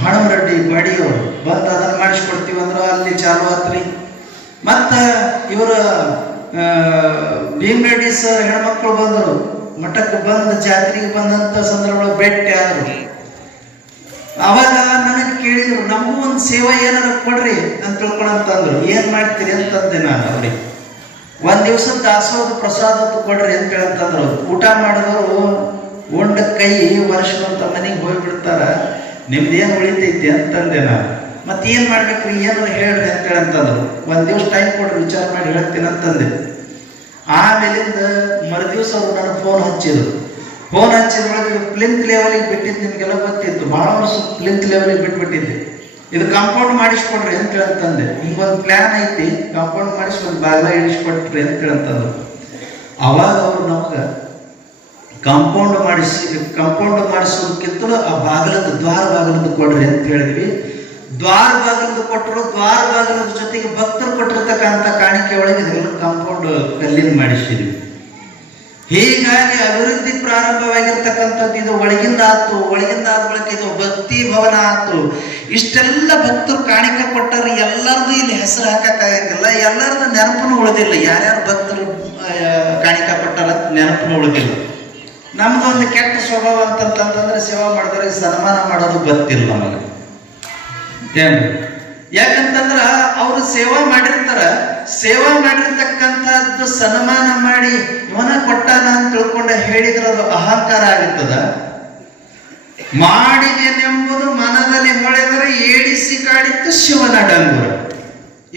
ಹಣಮರೆಡ್ಡಿ ಬಾಡಿಯವರು ಬಂದು ಅದನ್ನು ಮಾಡಿಸ್ಕೊಡ್ತೀವಿ ಅಂದ್ರು. ಅಲ್ಲಿ ಚಾಲು ಆತ್ರಿ. ಮತ್ತು ಇವರು ಭೀಮರೆಡ್ಡಿ ಸರ್ ಹೆಣ್ಮಕ್ಳು ಬಂದರು, ಮಠಕ್ಕೆ ಬಂದು ಜಾತ್ರೆಗೆ ಬಂದಂಥ ಸಂದರ್ಭದಲ್ಲಿ ಭೇಟಿ ಆದರು. ಅವಾಗ ನನಗೆ ಕೇಳಿದ್ರು, ನಮಗೂ ಒಂದು ಸೇವಾ ಏನಾರ ಕೊಡ್ರಿ ಅಂತ ತಿಳ್ಕೊಳಂತಂದ್ರು. ಏನು ಮಾಡ್ತೀರಿ ಅಂತಂದೆ ನಾನು ಅವ್ರಿಗೆ. ಒಂದು ದಿವಸ ದಾಸೋಹದ ಪ್ರಸಾದದ್ದು ಕೊಡ್ರಿ ಅಂತ ಹೇಳಂತಂದ್ರು. ಊಟ ಮಾಡಿದವರು ಉಂಡ ಕೈ ವರ್ಷವಂತ ಮನೆಗೆ ಹೋಗ್ಬಿಡ್ತಾರ, ನಿಮ್ದೇನು ಉಳಿತೈತಿ ಅಂತಂದೆ ನಾನು. ಮತ್ತೇನು ಮಾಡ್ಬೇಕ್ರಿ, ಏನಾರು ಹೇಳ್ರಿ ಅಂತ ಹೇಳಂತಂದ್ರು. ಒಂದು ದಿವಸ ಟೈಮ್ ಕೊಡ್ರಿ, ವಿಚಾರ ಮಾಡಿ ಹೇಳ್ತೀನಿ ಅಂತಂದೆ. ಆಮೇಲಿಂದ ಮರುದಿವ್ಸ ಅವರು ನನಗೆ ಫೋನ್ ಹಚ್ಚಿದ್ರೊಳಗೆ ಪ್ಲಿಂತ್ ಲೆವೆಲಿಗೆ ಬಿಟ್ಟಿದ್ದು ನಿಮಗೆಲ್ಲ ಗೊತ್ತಿತ್ತು. ಭಾಳ ವರ್ಷ ಪ್ಲಿಂತ್ ಲೆವೆಲಿಗೆ ಬಿಟ್ಬಿಟ್ಟಿದ್ದೆ. ಇದು ಕಾಂಪೌಂಡ್ ಮಾಡಿಸ್ಕೊಡ್ರಿ ಅಂತ ಹೇಳ್ತಂದೆ. ಹಿಂಗೊಂದು ಪ್ಲ್ಯಾನ್ ಐತಿ, ಕಾಂಪೌಂಡ್ ಮಾಡಿಸಿ ಒಂದು ಬಾಗಿಲ ಇಳಿಸ್ಕೊಟ್ರಿ ಅಂತ ಹೇಳ್ತಂದ್ರು. ಅವಾಗ ಅವರು ನಮಗೆ ಕಾಂಪೌಂಡ್ ಮಾಡಿಸೋದಕ್ಕಿಂತಲೂ ಆ ದ್ವಾರ ಬಾಗಿಲದ್ದು ಕೊಡ್ರಿ ಅಂತ ಹೇಳಿದ್ವಿ. ದ್ವಾರ ಬಾಗಿಲದ್ದು ಕೊಟ್ಟರು. ದ್ವಾರ ಬಾಗಿಲದ ಜೊತೆಗೆ ಭಕ್ತರು ಕೊಟ್ಟಿರ್ತಕ್ಕಂಥ ಕಾಣಿಕೆ ಒಳಗೆ ಇದೆಲ್ಲ ಕಾಂಪೌಂಡ್ ಕಲ್ಲಿಂದ ಮಾಡಿಸಿದ್ವಿ. ಹೀಗಾಗಿ ಅಭಿವೃದ್ಧಿ ಪ್ರಾರಂಭವಾಗಿರ್ತಕ್ಕಂಥದ್ದು ಇದು ಒಳಗಿಂದ ಆತು. ಒಳಗಿಂದ ಆದ ಬಳಿಕ ಇದು ಭಕ್ತಿ ಭವನ ಆತು. ಇಷ್ಟೆಲ್ಲ ಭಕ್ತರು ಕಾಣಿಕೆ ಕೊಟ್ಟರು. ಎಲ್ಲರದು ಇಲ್ಲಿ ಹೆಸರು ಹಾಕಕ್ಕಾಗಂಗಿಲ್ಲ, ಎಲ್ಲರದು ನೆನಪನ್ನು ಉಳಿದಿಲ್ಲ. ಯಾರ್ಯಾರು ಭಕ್ತರು ಕಾಣಿಕೆ ಕೊಟ್ಟಾರ ನೆನಪನ್ನು ಉಳಿದಿಲ್ಲ. ನಮ್ದು ಒಂದು ಕೆಟ್ಟ ಸ್ವಭಾವ ಅಂತಂತಂದ್ರೆ ಸೇವಾ ಮಾಡಿದ್ರೆ ಸನ್ಮಾನ ಮಾಡೋದು ಗೊತ್ತಿಲ್ಲ ನಮಗೆ. ಏನು ಯಾಕಂತಂದ್ರ ಅವರು ಸೇವಾ ಮಾಡಿರ್ತಕ್ಕಂಥದ್ದು ಸನ್ಮಾನ ಮಾಡಿ ಇವನ ಕೊಟ್ಟಾನ ಅಂತ ತಿಳ್ಕೊಂಡ ಹೇಳಿದ್ರೆ ಅದು ಅಹಂಕಾರ ಆಗುತ್ತದ. ಮಾಡಿದೆನೆಂಬುದು ಮನದಲ್ಲಿ ಹೊಳೆದರೆ ಏಡಿಸಿ ಕಾಡಿತ್ತು ಶಿವನ ಡಂಗುರ.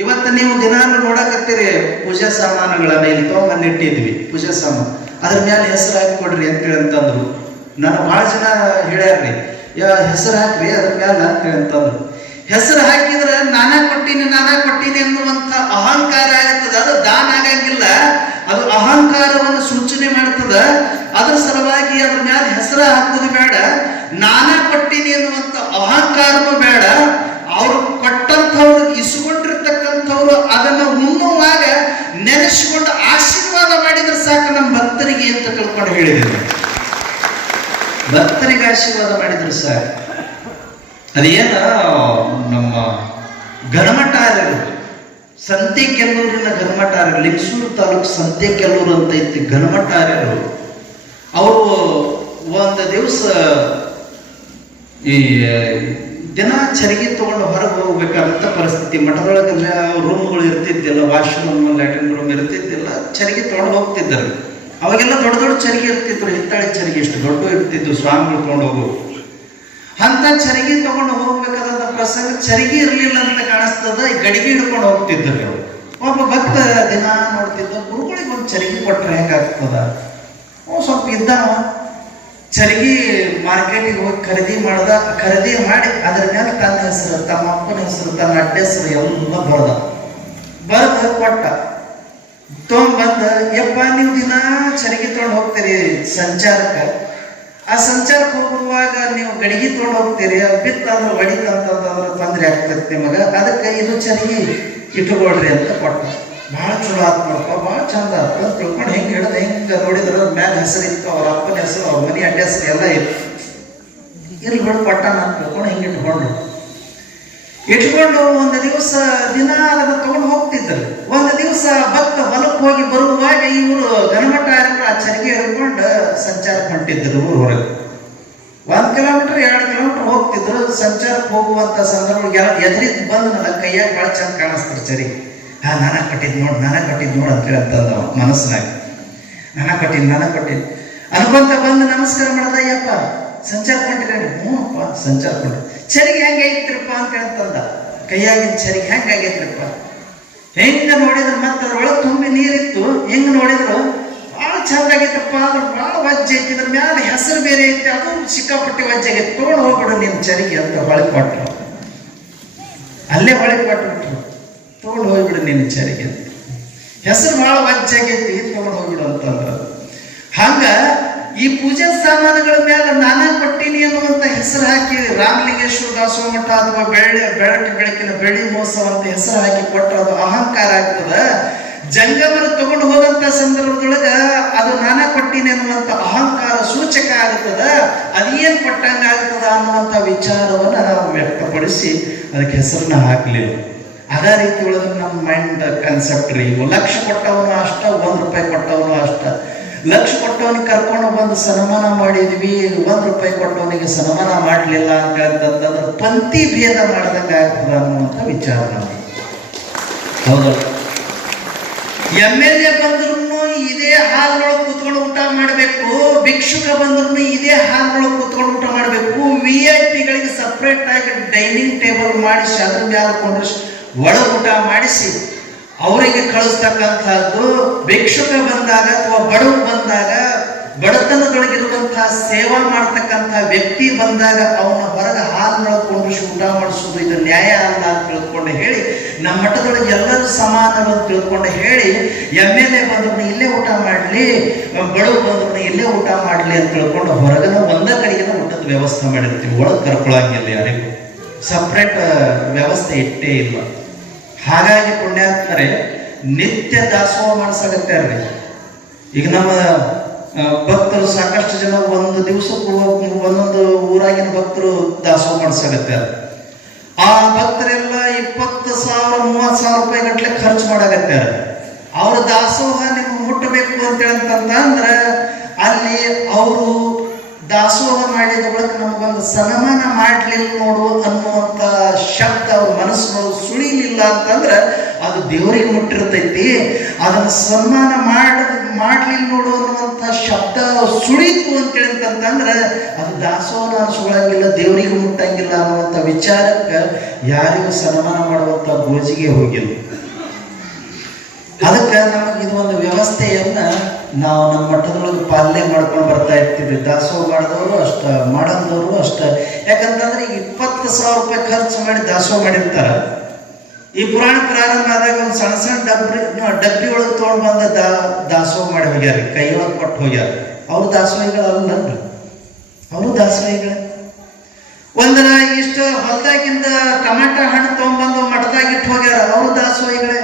ಇವತ್ತು ನೀವು ದಿನಾಲು ನೋಡಕತ್ತೀರಿ ಪೂಜಾ ಸಾಮಾನುಗಳನ್ನ ಇಲ್ಲಿ ತೊಗೊಂಬಂದಿಟ್ಟಿದ್ವಿ. ಪೂಜಾ ಸಾಮಾನು ಅದ್ರ ಮೇಲೆ ಹೆಸರು ಹಾಕಿ ಕೊಡ್ರಿ ಅಂತ ಹೇಳಂತಂದ್ರು. ನಾನು ಭಾಳ ಜನ ಹೇಳ್ಯಾರ್ರಿ, ಹೆಸರು ಹಾಕ್ರಿ ಅದ್ರ ಮೇಲೆ ಅಂತ ಹೇಳಂತಂದ್ರು. ಹೆಸರು ಹಾಕಿದ್ರೆ ನಾನಾ ಕೊಟ್ಟಿನಿ ಎನ್ನುವಂತ ಅಹಂಕಾರ ಆಗ್ತದ. ಅದು ದಾನ ಆಗಂಗಿಲ್ಲ, ಅದು ಅಹಂಕಾರವನ್ನು ಸೂಚನೆ ಮಾಡ್ತದ. ಅದ್ರ ಸಲುವಾಗಿ ಅದ್ರ ಮೇಲೆ ಹೆಸರು ಹೆಸರು ಹಾಕೋದು ಬೇಡ, ನಾನಾ ಕೊಟ್ಟಿನಿ ಅನ್ನುವಂಥ ಅಹಂಕಾರನೂ ಬೇಡ. ಅವ್ರು ಕೊಟ್ಟಂಥವ್ರು ಇಸ್ಕೊಂಡಿರ್ತಕ್ಕಂಥವ್ರು ಅದನ್ನ ಉಣ್ಣುವಾಗ ನೆನೆಸಿಕೊಂಡು ಆಶೀರ್ವಾದ ಮಾಡಿದ್ರೆ ಸಾಕು ನಮ್ಮ ಭಕ್ತರಿಗೆ ಅಂತ ತಿಳ್ಕೊಂಡು ಹೇಳಿದ್ರು. ಭಕ್ತರಿಗೆ ಆಶೀರ್ವಾದ ಮಾಡಿದ್ರೆ ಸಾಕು. ಅದೇನ ನಮ್ಮ ಗಣಮಠಾರ್ಯರು, ಸಂತೆಕೆಲ್ಲೂರಿನ ಗಣಮಠಾರ್ಯರು, ಲಿಂಗಸೂರು ತಾಲೂಕು ಸಂತೆಕೆಲ್ಲೂರು ಅಂತ ಐತಿ ಗಣಮಠಾರ್ಯರು. ಅವರು ಒಂದು ದಿವಸ ಈ ದಿನ ಚರಿಗೆ ತಗೊಂಡು ಹೊರಗೆ ಹೋಗ್ಬೇಕಂತ ಪರಿಸ್ಥಿತಿ. ಮಠದೊಳಗೆಲ್ಲ ರೂಮ್ಗಳು ಇರ್ತಿದ್ದಿಲ್ಲ, ವಾಶ್ರೂಮ್ ಲ್ಯಾಟ್ರಿನ್ ರೂಮ್ ಇರ್ತಿದ್ದಿಲ್ಲ, ಚರಿಗೆ ತಗೊಂಡು ಹೋಗ್ತಿದ್ದರು. ಅವಾಗೆಲ್ಲ ದೊಡ್ಡ ದೊಡ್ಡ ಚರಿಗೆ ಇರ್ತಿದ್ರು, ಹಿತ್ತಾಳೆ ಚರಿಗೆ ಎಷ್ಟು ದೊಡ್ಡ ಇರ್ತಿದ್ರು ಸ್ವಾಮಿಗಳು ತಗೊಂಡು ಹೋಗು. ಅಂತ ಚರಿಗೆ ತಗೊಂಡು ಹೋಗ್ಬೇಕಾದಂತ ಪ್ರಸಂಗ ಚರಿಗೆ ಇರಲಿಲ್ಲ ಅಂತ ಕಾಣಿಸ್ತದ, ಗಡಿಗೆ ಹಿಡ್ಕೊಂಡು ಹೋಗ್ತಿದ್ದರು. ಒಬ್ಬ ಭಕ್ತ ದಿನ ನೋಡ್ತಿದ್ದ, ಗುರುಗಳಿಗೆ ಒಂದು ಚರಿಗೆ ಕೊಟ್ರೆ ಹೆಂಗಾಗ್ತದ? ಸ್ವಲ್ಪ ಇದ್ದಾವ ಚರಿಗೆ ಮಾರ್ಕೆಟಿಗೆ ಹೋಗಿ ಖರೀದಿ ಮಾಡಿ ಅದ್ರ ಮೇಲೆ ತನ್ನ ಹೆಸರು, ತಮ್ಮ ಅಪ್ಪನ ಹೆಸರು, ತನ್ನ ಅಡ್ಡ ಹೆಸರು ಎಲ್ಲ ಬರೆದು ಕೊಟ್ಟ. ತೊಗೊಂಡ್ಬಂದ, ಯಪ್ಪ ನೀವು ದಿನ ಚರಿಗೆ ತಗೊಂಡು ಹೋಗ್ತೀರಿ ಸಂಚಾರಕ್ಕೆ, ಆ ಸಂಚಾರಕ್ಕೆ ಹೋಗುವಾಗ ನೀವು ಗಡಿಗೆ ತಗೊಂಡು ಹೋಗ್ತೀರಿ, ಬಿತ್ತಾದ್ರೆ ಹೊಡಿತಂತಂದ್ರೆ ತೊಂದರೆ ಆಗ್ತದೆ ನಿಮಗೆ, ಅದಕ್ಕೆ ಇದು ಚರಿಗೆ ಇಟ್ಕೊಳ್ರಿ ಅಂತ ಕೊಟ್ಟ. ಭಾಳ ಚಲೋ ಆತ್ ನೋಡಪ್ಪ, ಭಾಳ ಚಂದ ಆತ ಅಂತ ತಿಳ್ಕೊಂಡು ಹೆಂಗೆ ಹೇಳಿದ್ರೆ ಹೆಂಗೆ ನೋಡಿದ್ರೆ ಮ್ಯಾಲೆ ಹೆಸರಿತ್ತು, ಅವ್ರ ಅಪ್ಪನ ಹೆಸರು, ಅವ್ರ ಮನೆ ಅಡ್ಡ ಹೆಸರು ಎಲ್ಲ ಇತ್ತು. ಇಲ್ಲಿ ಬಿಡು ಕೊಟ್ಟಾನ ಅಂತ ತಿಳ್ಕೊಂಡು ಹಿಂಗೆ ಇಟ್ಕೊಂಡು ಒಂದು ದಿವಸ ದಿನ ಅದನ್ನು ತಗೊಂಡು ಹೋಗ್ತಿದ್ದರು. ಒಂದು ದಿವಸ ಭಕ್ತ ಹೊಲಕ್ಕೆ ಹೋಗಿ ಬರುವಾಗ ಇವರು ಗಣಮಠಾರ್ಯರು ಆ ಚರಿಗೆ ಹಿಡ್ಕೊಂಡು ಸಂಚಾರಕ್ಕೆ ಹೊಂಟಿದ್ದರು. ಊರು ಹೊರಗೆ 1 ಕಿಲೋಮೀಟರ್ 2 ಕಿಲೋಮೀಟರ್ ಹೋಗ್ತಿದ್ರು. ಸಂಚಾರಕ್ಕೆ ಹೋಗುವಂತ ಸಂದರ್ಭ ಎದುರಿದ್ದು ಬಂದು ನನ್ನ ಕೈಯಾಗ ಭಾಳ ಚಂದ ಕಾಣಿಸ್ತಾರೆ ಚರಿಗೆ. ನಾನ ಕಟ್ಟಿದ್ ನೋಡು ಅಂತ ಹೇಳ್ತಂದ ಮನಸ್ಸಿನಾಗ. ನಾನ ಕಟ್ಟಿದ್ ಅನ್ಕೊಂತ ಬಂದು ನಮಸ್ಕಾರ ಮಾಡ್ದ, ಅಯ್ಯಪ್ಪ ಸಂಚಾರ ಕೊಂಡಿರಿ? ಹ್ಞೂಪ್ಪ ಸಂಚಾರ ಕೊಂಡ್ರಿ. ಚರಿಗೆ ಹೆಂಗೆ ಐತ್ರಪ್ಪ ಅಂತ ಹೇಳ್ತಂದ. ಕೈಯಾಗಿನ ಚರಿಗೆ ಹೆಂಗೆ ಆಗೈತ್ರಪ್ಪ? ಹೆಂಗ ನೋಡಿದ್ರು ಮತ್ತೆ ಅದ್ರೊಳಗೆ ತುಂಬಿ ನೀರಿತ್ತು. ಹೆಂಗ್ ನೋಡಿದ್ರು ಭಾಳ ಚಂದ ಆಗೈತಪ್ಪ, ಅದ್ರ ಭಾಳ ವಜ್ಜೆ ಐತಿ, ಇದ್ರ ಮ್ಯಾಲ ಹೆಸರು ಬೇರೆ ಐತಿ, ಅದು ಸಿಕ್ಕಾಪಟ್ಟಿ ವಜ್ಜೆ ಆಗೈತಿ, ತೊಗೊಂಡು ಹೋಗ್ಬಿಡು ನಿನ್ನ ಚರಿಗೆ ಅಂತ ಹೊಳೆ ಕೊಟ್ರು. ಅಲ್ಲೇ ಹೊಳೆ ಕೊಟ್ಬಿಟ್ರು, ತೊಗೊಂಡು ಹೋಗ್ಬಿಡು ನಿನ್ನ ಚರಿಗೆ ಅಂತ. ಹೆಸರು ಭಾಳ ವಜ್ಜೆ ಆಗೈತಿ, ತೊಗೊಂಡು ಹೋಗ್ಬಿಡು ಅಂತಂದ್ರ. ಹಂಗ ಈ ಪೂಜಾ ಸಾಮಾನುಗಳ ಮೇಲೆ ನಾನಾ ಕೊಟ್ಟಿನಿ ಅನ್ನುವಂತ ಹೆಸರು ಹಾಕಿ ರಾಮಲಿಂಗೇಶ್ವರ ದಾಸೋಹ ಮಠ ಅಥವಾ ಬೆಳಕಿನ ಬೆಳ್ಳಿ ಮಹೋತ್ಸವ ಅಂತ ಹೆಸರು ಹಾಕಿ ಕೊಟ್ಟರೆ ಅದು ಅಹಂಕಾರ ಆಗ್ತದ. ಜಂಗಮರು ತಗೊಂಡು ಹೋದಂತ ಸಂದರ್ಭದೊಳಗ ಅದು ನಾನಾ ಕೊಟ್ಟಿನಿ ಅನ್ನುವಂತ ಅಹಂಕಾರ ಸೂಚಕ ಆಗ್ತದ. ಅದೇನ್ ಕೊಟ್ಟಂಗ ಆಗ್ತದ ಅನ್ನುವಂತ ವಿಚಾರವನ್ನ ನಾವು ವ್ಯಕ್ತಪಡಿಸಿ ಅದಕ್ಕೆ ಹೆಸರನ್ನ ಹಾಕಲಿಲ್ಲ. ಅದೇ ರೀತಿ ಒಳಗೆ ನಮ್ಮ ಮೈಂಡ್ ಕಾನ್ಸೆಪ್ಟ್ ರೀ. 1 ಲಕ್ಷ ಕೊಟ್ಟವನು ಅಷ್ಟ, 1 ರೂಪಾಯಿ ಕೊಟ್ಟವನು ಅಷ್ಟ. 1 ಲಕ್ಷ ಕೊಟ್ಟವನಿಗೆ ಕರ್ಕೊಂಡು ಬಂದು ಸನ್ಮಾನ ಮಾಡಿದ್ವಿ, 1 ರೂಪಾಯಿ ಕೊಟ್ಟವನಿಗೆ ಸನ್ಮಾನ ಮಾಡಲಿಲ್ಲ ಅಂತ ಹೇಳ್ತಂದ್ರೆ ಪಂಕ್ತಿ ಭೇದ ಮಾಡ್ದಂಗೆ ಆಗ್ತದ ಅನ್ನುವಂಥ ವಿಚಾರ ನಾವು. ಹೌದು, MLA ಬಂದ್ರು ಇದೇ ಹಾಲ್ನೊಳಗೆ ಕೂತ್ಕೊಂಡು ಊಟ ಮಾಡಬೇಕು, ಭಿಕ್ಷುಕ ಬಂದ್ರು ಇದೇ ಹಾಲ್ನೊಳಗೆ ಕೂತ್ಕೊಂಡು ಊಟ ಮಾಡಬೇಕು, VIP ಗಳಿಗೆ ಸಪ್ರೇಟ್ ಆಗಿ ಡೈನಿಂಗ್ ಟೇಬಲ್ ಮಾಡಿಸಿ ಅದ್ರ ಮ್ಯಾಲ ಕೊಂಡ್ರಿಸಿ ಒಳ ಊಟ ಮಾಡಿಸಿ ಅವರಿಗೆ ಕಳಿಸ್ತಕ್ಕಂಥದ್ದು. ಭಿಕ್ಷುಕ ಬಂದಾಗ ಅಥವಾ ಬಡವ ಬಂದಾಗ, ಬಡತನದೊಳಗಿರುವಂತಹ ಸೇವಾ ಮಾಡ್ತಕ್ಕಂಥ ವ್ಯಕ್ತಿ ಬಂದಾಗ ಅವನ ಹೊರಗೆ ಹಾಲ್ನೊಳಗೆ ಕೊಂಡ್ರಿಸಿ ಊಟ ಮಾಡಿಸೋದು ಇದು ನ್ಯಾಯ ಅಲ್ಲ ಅಂತ ತಿಳ್ಕೊಂಡು ಹೇಳಿ, ನಮ್ಮ ಮಠದೊಳಗೆ ಎಲ್ಲರೂ ಸಮಾನವನ್ನು ತಿಳ್ಕೊಂಡು ಹೇಳಿ, MLA ಬಂದ್ರು ಇಲ್ಲೇ ಊಟ ಮಾಡಲಿ, ಬಡವ ಬಂದ್ರು ಇಲ್ಲೇ ಊಟ ಮಾಡಲಿ ಅಂತ ತಿಳ್ಕೊಂಡು ಹೊರಗನ ಒಂದ ಕಡೆಗಿನ ಊಟದ ವ್ಯವಸ್ಥೆ ಮಾಡಿರ್ತೀವಿ. ಒಳಗೆ ಕರ್ಕೊಳಂಗಿಲ್ಲ, ಯಾರಿಗೂ ಸಪ್ರೇಟ್ ವ್ಯವಸ್ಥೆ ಇಟ್ಟೇ ಇಲ್ಲ. ಹಾಗಾಗಿ ಪುಣ್ಯಾತ್ಮರೇ ನಿತ್ಯ ದಾಸೋಹ ಮಾಡಿಸಾಗತ್ತಾರ್ರಿ. ಈಗ ನಮ್ಮ ಭಕ್ತರು ಸಾಕಷ್ಟು ಜನ ಒಂದು ದಿವಸಕ್ಕೂ ಒಂದೊಂದು ಊರಾಗಿನ ಭಕ್ತರು ದಾಸೋಹ ಮಾಡಿಸಾಗತ್ತಾರ. ಆ ಭಕ್ತರೆಲ್ಲ 20,000 30,000 ರೂಪಾಯಿ ಗಟ್ಟಲೆ ಖರ್ಚು ಮಾಡಾಗತ್ತಾರ. ಅವ್ರ ದಾಸೋಹ ನಿಮ್ಗೆ ಮುಟ್ಟಬೇಕು ಅಂತೇಳಂತಂದ್ರೆ ಅಲ್ಲಿ ಅವರು ದಾಸೋಹ ಮಾಡಿದ ಬಳಿಕ ನಮಗೊಂದು ಸನ್ಮಾನ ಮಾಡಲಿಲ್ಲ ನೋಡು ಅನ್ನುವಂಥ ಶಬ್ದ ಅವ್ರ ಮನಸ್ಸಿನೊಳಗೆ ಸುಳಿಲಿಲ್ಲ ಅಂತಂದ್ರೆ ಅದು ದೇವರಿಗೆ ಮುಟ್ಟಿರ್ತೈತಿ. ಅದನ್ನು ಸನ್ಮಾನ ಮಾಡಲಿಲ್ಲ ನೋಡು ಅನ್ನುವಂಥ ಶಬ್ದ ಸುಳಿತು ಅಂತೇಳಂತಂದ್ರೆ ಅದು ದಾಸೋಹ ಅನಿಸ್ಕೊಳ್ಳಂಗಿಲ್ಲ, ದೇವರಿಗೂ ಮುಟ್ಟಂಗಿಲ್ಲ ಅನ್ನುವಂಥ ವಿಚಾರಕ್ಕೆ ಯಾರಿಗೂ ಸನ್ಮಾನ ಮಾಡುವಂಥ ಗೋಜಿಗೆ ಹೋಗಿಲ್ಲ. ಅದಕ್ಕೆ ನಮಗೆ ಇದು ಒಂದು ವ್ಯವಸ್ಥೆಯನ್ನ ನಾವು ನಮ್ಮ ಮಠದೊಳಗೆ ಪಾಲನೆ ಮಾಡ್ಕೊಂಡು ಬರ್ತಾ ಇರ್ತೀವಿ. ದಾಸೋಹ ಮಾಡಿದವರು ಅಷ್ಟ, ಮಾಡಂದವರು ಅಷ್ಟ. ಯಾಕಂತಂದ್ರೆ ಈಗ 20,000 ರೂಪಾಯಿ ಖರ್ಚು ಮಾಡಿ ದಾಸೋಹ ಮಾಡಿರ್ತಾರ. ಈ ಪುರಾಣ ಪ್ರಾರಂಭ ಆದಾಗ ಒಂದು ಸಣ್ಣ ಸಣ್ಣ ಡಬ್ಬಿ ಒಳಗೆ ತೊಗೊಂಡು ಬಂದ ದಾಸೋಹ ಮಾಡಿ ಹೋಗ್ಯಾರ, ಕೈ ಒಳಗೆ ಕೊಟ್ಟು ಹೋಗ್ಯಾರ. ಅವ್ರ ದಾಸೋಹಿಗಳಲ್ಲನ್ರಿ, ಅವರು ದಾಸೋಹಿಗಳೇ. ಒಂದನ ಇಷ್ಟು ಹೊಲದಾಗಿಂದ ಟಮಾಟ ಹಣ್ಣು ತಗೊಂಡ್ಬಂದು ಮಠದಾಗ ಇಟ್ಟು ಹೋಗ್ಯಾರ, ಅವರು ದಾಸೋಹಿಗಳೇ.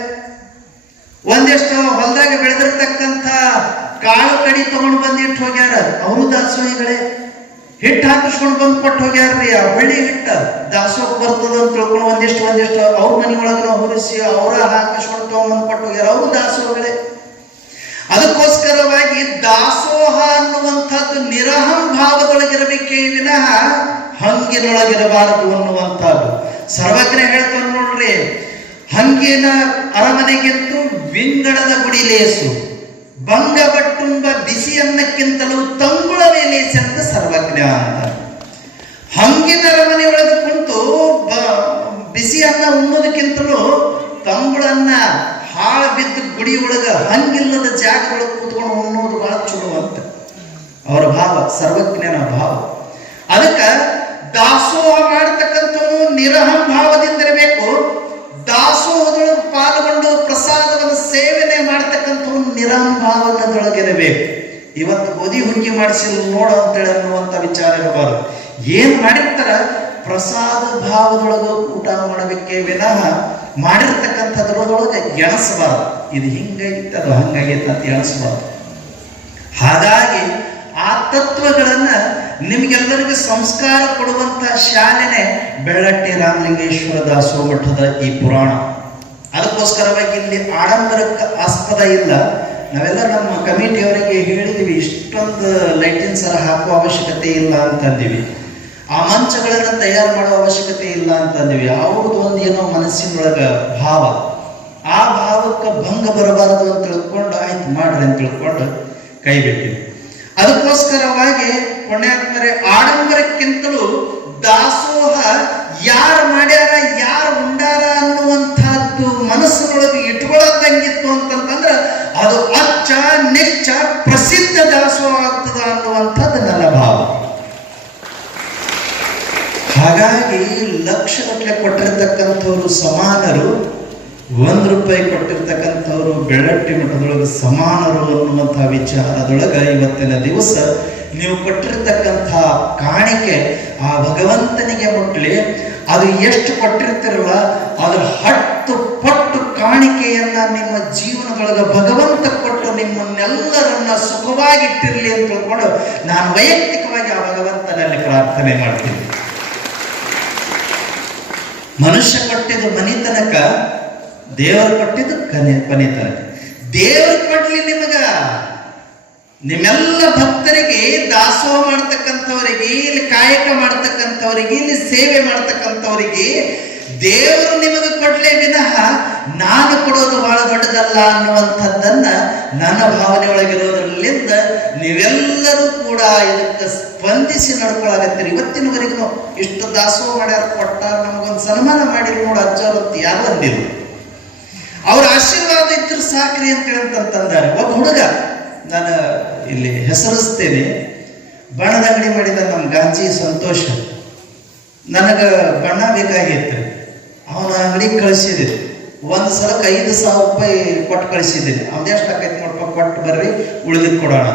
ಒಂದಿಷ್ಟು ಹೊಲದಾಗ ಬೆಳೆದಿರ್ತಕ್ಕಂಥ ಕಾಳು ಕಡಿ ತಗೊಂಡು ಬಂದು ಇಟ್ಟು ಹೋಗ್ಯಾರ, ಅವರು ದಾಸೋಹಿಗಳೇ. ಹಿಟ್ಟು ಹಾಕಿಸ್ಕೊಂಡು ಬಂದು ಕೊಟ್ಟು ಹೋಗ್ಯಾರ್ರಿ. ಆ ಬೆಳ್ಳಿ ಹಿಟ್ಟ ದಾಸೋಹ ಬರ್ತದ ಅಂತ ತಿಳ್ಕೊಂಡು ಒಂದಿಷ್ಟು ಅವ್ರ ಮನೆ ಒಳಗನ ಹೊರಿಸಿ ಅವರ ಹಾಕಿಸ್ಕೊಂಡು ತಗೊಂಡ್ಬಂದು ಕೊಟ್ಟು ಹೋಗ್ಯಾರ, ಅವರು ದಾಸೋಹಗಳೇ. ಅದಕ್ಕೋಸ್ಕರವಾಗಿ ದಾಸೋಹ ಅನ್ನುವಂಥದ್ದು ನಿರಹಂ ಭಾವದೊಳಗಿರಬೇಕೇ ವಿನಃ ಹಂಗಿನೊಳಗಿರಬಾರದು ಅನ್ನುವಂಥದ್ದು. ಸರ್ವಜ್ಞ ಹೇಳ್ತಾನೆ ನೋಡ್ರಿ, ಹಂಗಿನ ಅರಮನೆಗೆಂದು ವಿಂಗಡದ ಗುಡಿ ಲೇಸು, ಬಂಗಬಟ್ಟುಂಬ ಬಿಸಿ ಅನ್ನಕ್ಕಿಂತಲೂ ತಂಗುಳವೇ ಲೇಸು ಅಂತ ಸರ್ವಜ್ಞ ಅಂತ. ಹಂಗಿನ ಅರಮನೆ ಒಳಗೆ ಕುಂತು ಬಿಸಿ ಅನ್ನ ಉಣ್ಣೋದಕ್ಕಿಂತಲೂ ತಂಗುಳನ್ನ ಹಾಳು ಬಿದ್ದು ಗುಡಿ ಒಳಗ ಹಂಗಿಲ್ಲದ ಜಾಗದೊಳಗೆ ಕೂತ್ಕೊಂಡು ಉಣ್ಣೋದು ಬಹಳ ಚಲೋ ಅಂತ ಅವರ ಭಾವ, ಸರ್ವಜ್ಞನ ಭಾವ. ಅದಕ್ಕೆ ದಾಸೋಹ ಮಾಡತಕ್ಕಂಥವನು ನಿರಹಂ ಭಾವದಿಂದಿರಬೇಕು. ದಾಸೋಹದೊಳಗೆ ಪಾಲ್ಗೊಂಡು ಪ್ರಸಾದವನ್ನು ಸೇವನೆ ಮಾಡತಕ್ಕಂಥವನು ನಿರಹಂ ಭಾವದೊಳಗಿರಬೇಕು. ಇವತ್ತು ಗೋಧಿ ಹುಗ್ಗಿ ಮಾಡಿಸಿ ನೋಡ ಅಂತೇಳಿ ಅನ್ನುವಂಥ ವಿಚಾರ ಇರಬಾರದು. ಏನ್ ಮಾಡಿರ್ತಾರ ಪ್ರಸಾದ ಭಾವದೊಳಗೆ ಊಟ ಮಾಡಬೇಕೇ ವಿನಃ ಮಾಡಿರ್ತಕ್ಕಂಥದ್ರೊಳಗೆ ಎಣಸಬಾರದು. ಇದು ಹಿಂಗಾಗಿತ್ತು ಅದು ಹಂಗಾಗಿತ್ತು ಅಂತ ಎಣಸಬಾರದು. ಹಾಗಾಗಿ ಆ ತತ್ವಗಳನ್ನ ನಿಮ್ಗೆಲ್ಲರಿಗೂ ಸಂಸ್ಕಾರ ಕೊಡುವಂತ ಶಾಲೆನೆ ಬೆಳ್ಳಟ್ಟಿ ರಾಮಲಿಂಗೇಶ್ವರ ದಾಸೋಹ ಮಠದ ಈ ಪುರಾಣ. ಅದಕ್ಕೋಸ್ಕರವಾಗಿ ಇಲ್ಲಿ ಆಡಂಬರಕ್ಕೆ ಆಸ್ಪದ ಇಲ್ಲ. ನಾವೆಲ್ಲ ನಮ್ಮ ಕಮಿಟಿಯವರಿಗೆ ಹೇಳಿದೀವಿ, ಇಷ್ಟೊಂದು ಲೈಟಿನ ಸರ ಹಾಕುವ ಅವಶ್ಯಕತೆ ಇಲ್ಲ ಅಂತಂದಿವಿ, ಆ ಮಂಚಗಳನ್ನು ತಯಾರು ಮಾಡುವ ಅವಶ್ಯಕತೆ ಇಲ್ಲ ಅಂತಂದಿವಿ. ಅವ್ರದ್ದು ಒಂದು ಏನೋ ಮನಸ್ಸಿನೊಳಗ ಭಾವ, ಆ ಭಾವಕ್ಕೆ ಭಂಗ ಬರಬಾರದು ಅಂತ ತಿಳ್ಕೊಂಡು ಆಯ್ತು ಮಾಡ್ರಿ ಅಂತ ತಿಳ್ಕೊಂಡು ಕೈ ಬಿಟ್ಟಿವಿ. ಅದಕ್ಕೋಸ್ಕರವಾಗಿ ಪುಣ್ಯಾತ್ಮರೇ, ಆಡಂಬರಕ್ಕಿಂತಲೂ ದಾಸೋಹ ಯಾರು ಮಾಡ್ಯಾರ ಯಾರು ಉಂಡಾರ ಅನ್ನುವಂಥದ್ದು ಮನಸ್ಸಿನೊಳಗೆ ಇಟ್ಕೊಳ್ಳೋದಂಗಿತ್ತು ಅಂತಂತಂದ್ರೆ ಅದು ಅಚ್ಚ ನಿಚ್ಚ ಪ್ರಸಿದ್ಧ ದಾಸೋಹ ಆಗ್ತದ ಅನ್ನುವಂಥದ್ದು ನನ್ನ ಭಾವ. ಹಾಗಾಗಿ ಲಕ್ಷಗಟ್ಟಲೆ ಕೊಟ್ಟಿರ್ತಕ್ಕಂಥವ್ರು ಸಮಾನರು, ₹1 ಕೊಟ್ಟಿರ್ತಕ್ಕಂಥವ್ರು ಬೆಳ್ಳಟ್ಟಿ ಮಠದೊಳಗೆ ಸಮಾನರು ಅನ್ನುವಂಥ ವಿಚಾರದೊಳಗೆ ಇವತ್ತಿನ ದಿವಸ ನೀವು ಕೊಟ್ಟಿರ್ತಕ್ಕಂಥ ಕಾಣಿಕೆ ಆ ಭಗವಂತನಿಗೆ ಮುಟ್ಲಿ. ಅದು ಎಷ್ಟು ಕೊಟ್ಟಿರ್ತಿರಲ್ಲ ಅದ್ರ 10 ಪಟ್ಟು ಕಾಣಿಕೆಯನ್ನ ನಿಮ್ಮ ಜೀವನದೊಳಗೆ ಭಗವಂತ ಕೊಟ್ಟು ನಿಮ್ಮನ್ನೆಲ್ಲರನ್ನ ಸುಖವಾಗಿಟ್ಟಿರ್ಲಿ ಅಂತ ತಿಳ್ಕೊಂಡು ನಾನು ವೈಯಕ್ತಿಕವಾಗಿ ಆ ಭಗವಂತನಲ್ಲಿ ಪ್ರಾರ್ಥನೆ ಮಾಡ್ತೀನಿ. ಮನುಷ್ಯ ಕೊಟ್ಟಿದ್ದು ಮನಿತನಕ, ದೇವರು ಕೊಟ್ಟಿದ್ದು ಕೊನೆತನಕ. ದೇವರು ಕೊಡ್ಲಿ ನಿಮಗ, ನಿಮ್ಮೆಲ್ಲ ಭಕ್ತರಿಗೆ, ದಾಸೋಹ ಮಾಡ್ತಕ್ಕಂಥವರಿಗೆ, ಇಲ್ಲಿ ಕಾಯಕ ಮಾಡ್ತಕ್ಕಂಥವರಿಗೆ, ಇಲ್ಲಿ ಸೇವೆ ಮಾಡ್ತಕ್ಕಂಥವರಿಗೆ ದೇವರು ನಿಮಗೆ ಕೊಡ್ಲೇ ವಿನಃ ನಾನು ಕೊಡೋದು ಬಹಳ ದೊಡ್ಡದಲ್ಲ ಅನ್ನುವಂಥದ್ದನ್ನ ನನ್ನ ಭಾವನೆ ಒಳಗಿರೋದ್ರಲ್ಲಿಂದ ನೀವೆಲ್ಲರೂ ಕೂಡ ಇದಕ್ಕೆ ಸ್ಪಂದಿಸಿ ನಡ್ಕೊಳಕತ್ತೀರಿ. ಇವತ್ತಿನವರೆಗೂ ಇಷ್ಟು ದಾಸೋಹ ಮಾಡ್ಯಾರ, ಕೊಟ್ಟಾರ, ನಮಗೊಂದು ಸನ್ಮಾನ ಮಾಡಿ ನೋಡ ಅಜ್ಜವ್ರು ಅಂತ ಯಾರು ಅಂದಿಲ್ಲ. ಅವ್ರ ಆಶೀರ್ವಾದ ಇದ್ರು ಸಾಕ್ರಿ ಅಂತ ಹೇಳಂತಂದಾರೆ. ಒಬ್ಬ ಹುಡುಗ, ನಾನು ಇಲ್ಲಿ ಹೆಸರಿಸ್ತೇನೆ, ಬಣ್ಣದ ಅಂಗಡಿ ಮಾಡಿದ ನಮ್ಮ ಗಾಂಜಿ ಸಂತೋಷ. ನನಗೆ ಬಣ್ಣ ಬೇಕಾಗಿತ್ತು, ಅವನ ಅಂಗಡಿಗೆ ಕಳಿಸಿದ್ದೀನಿ. ಒಂದು ಸಲಕ್ಕೆ ₹5,000 ಕೊಟ್ಟು ಕಳಿಸಿದ್ದೀನಿ. ಅವ್ದೆಷ್ಟು ಆಕೈತಿ ನೋಡಪ್ಪ, ಕೊಟ್ಟು ಬರ್ರಿ ಉಳಿದಿದ್ದು ಕೊಡೋಣ.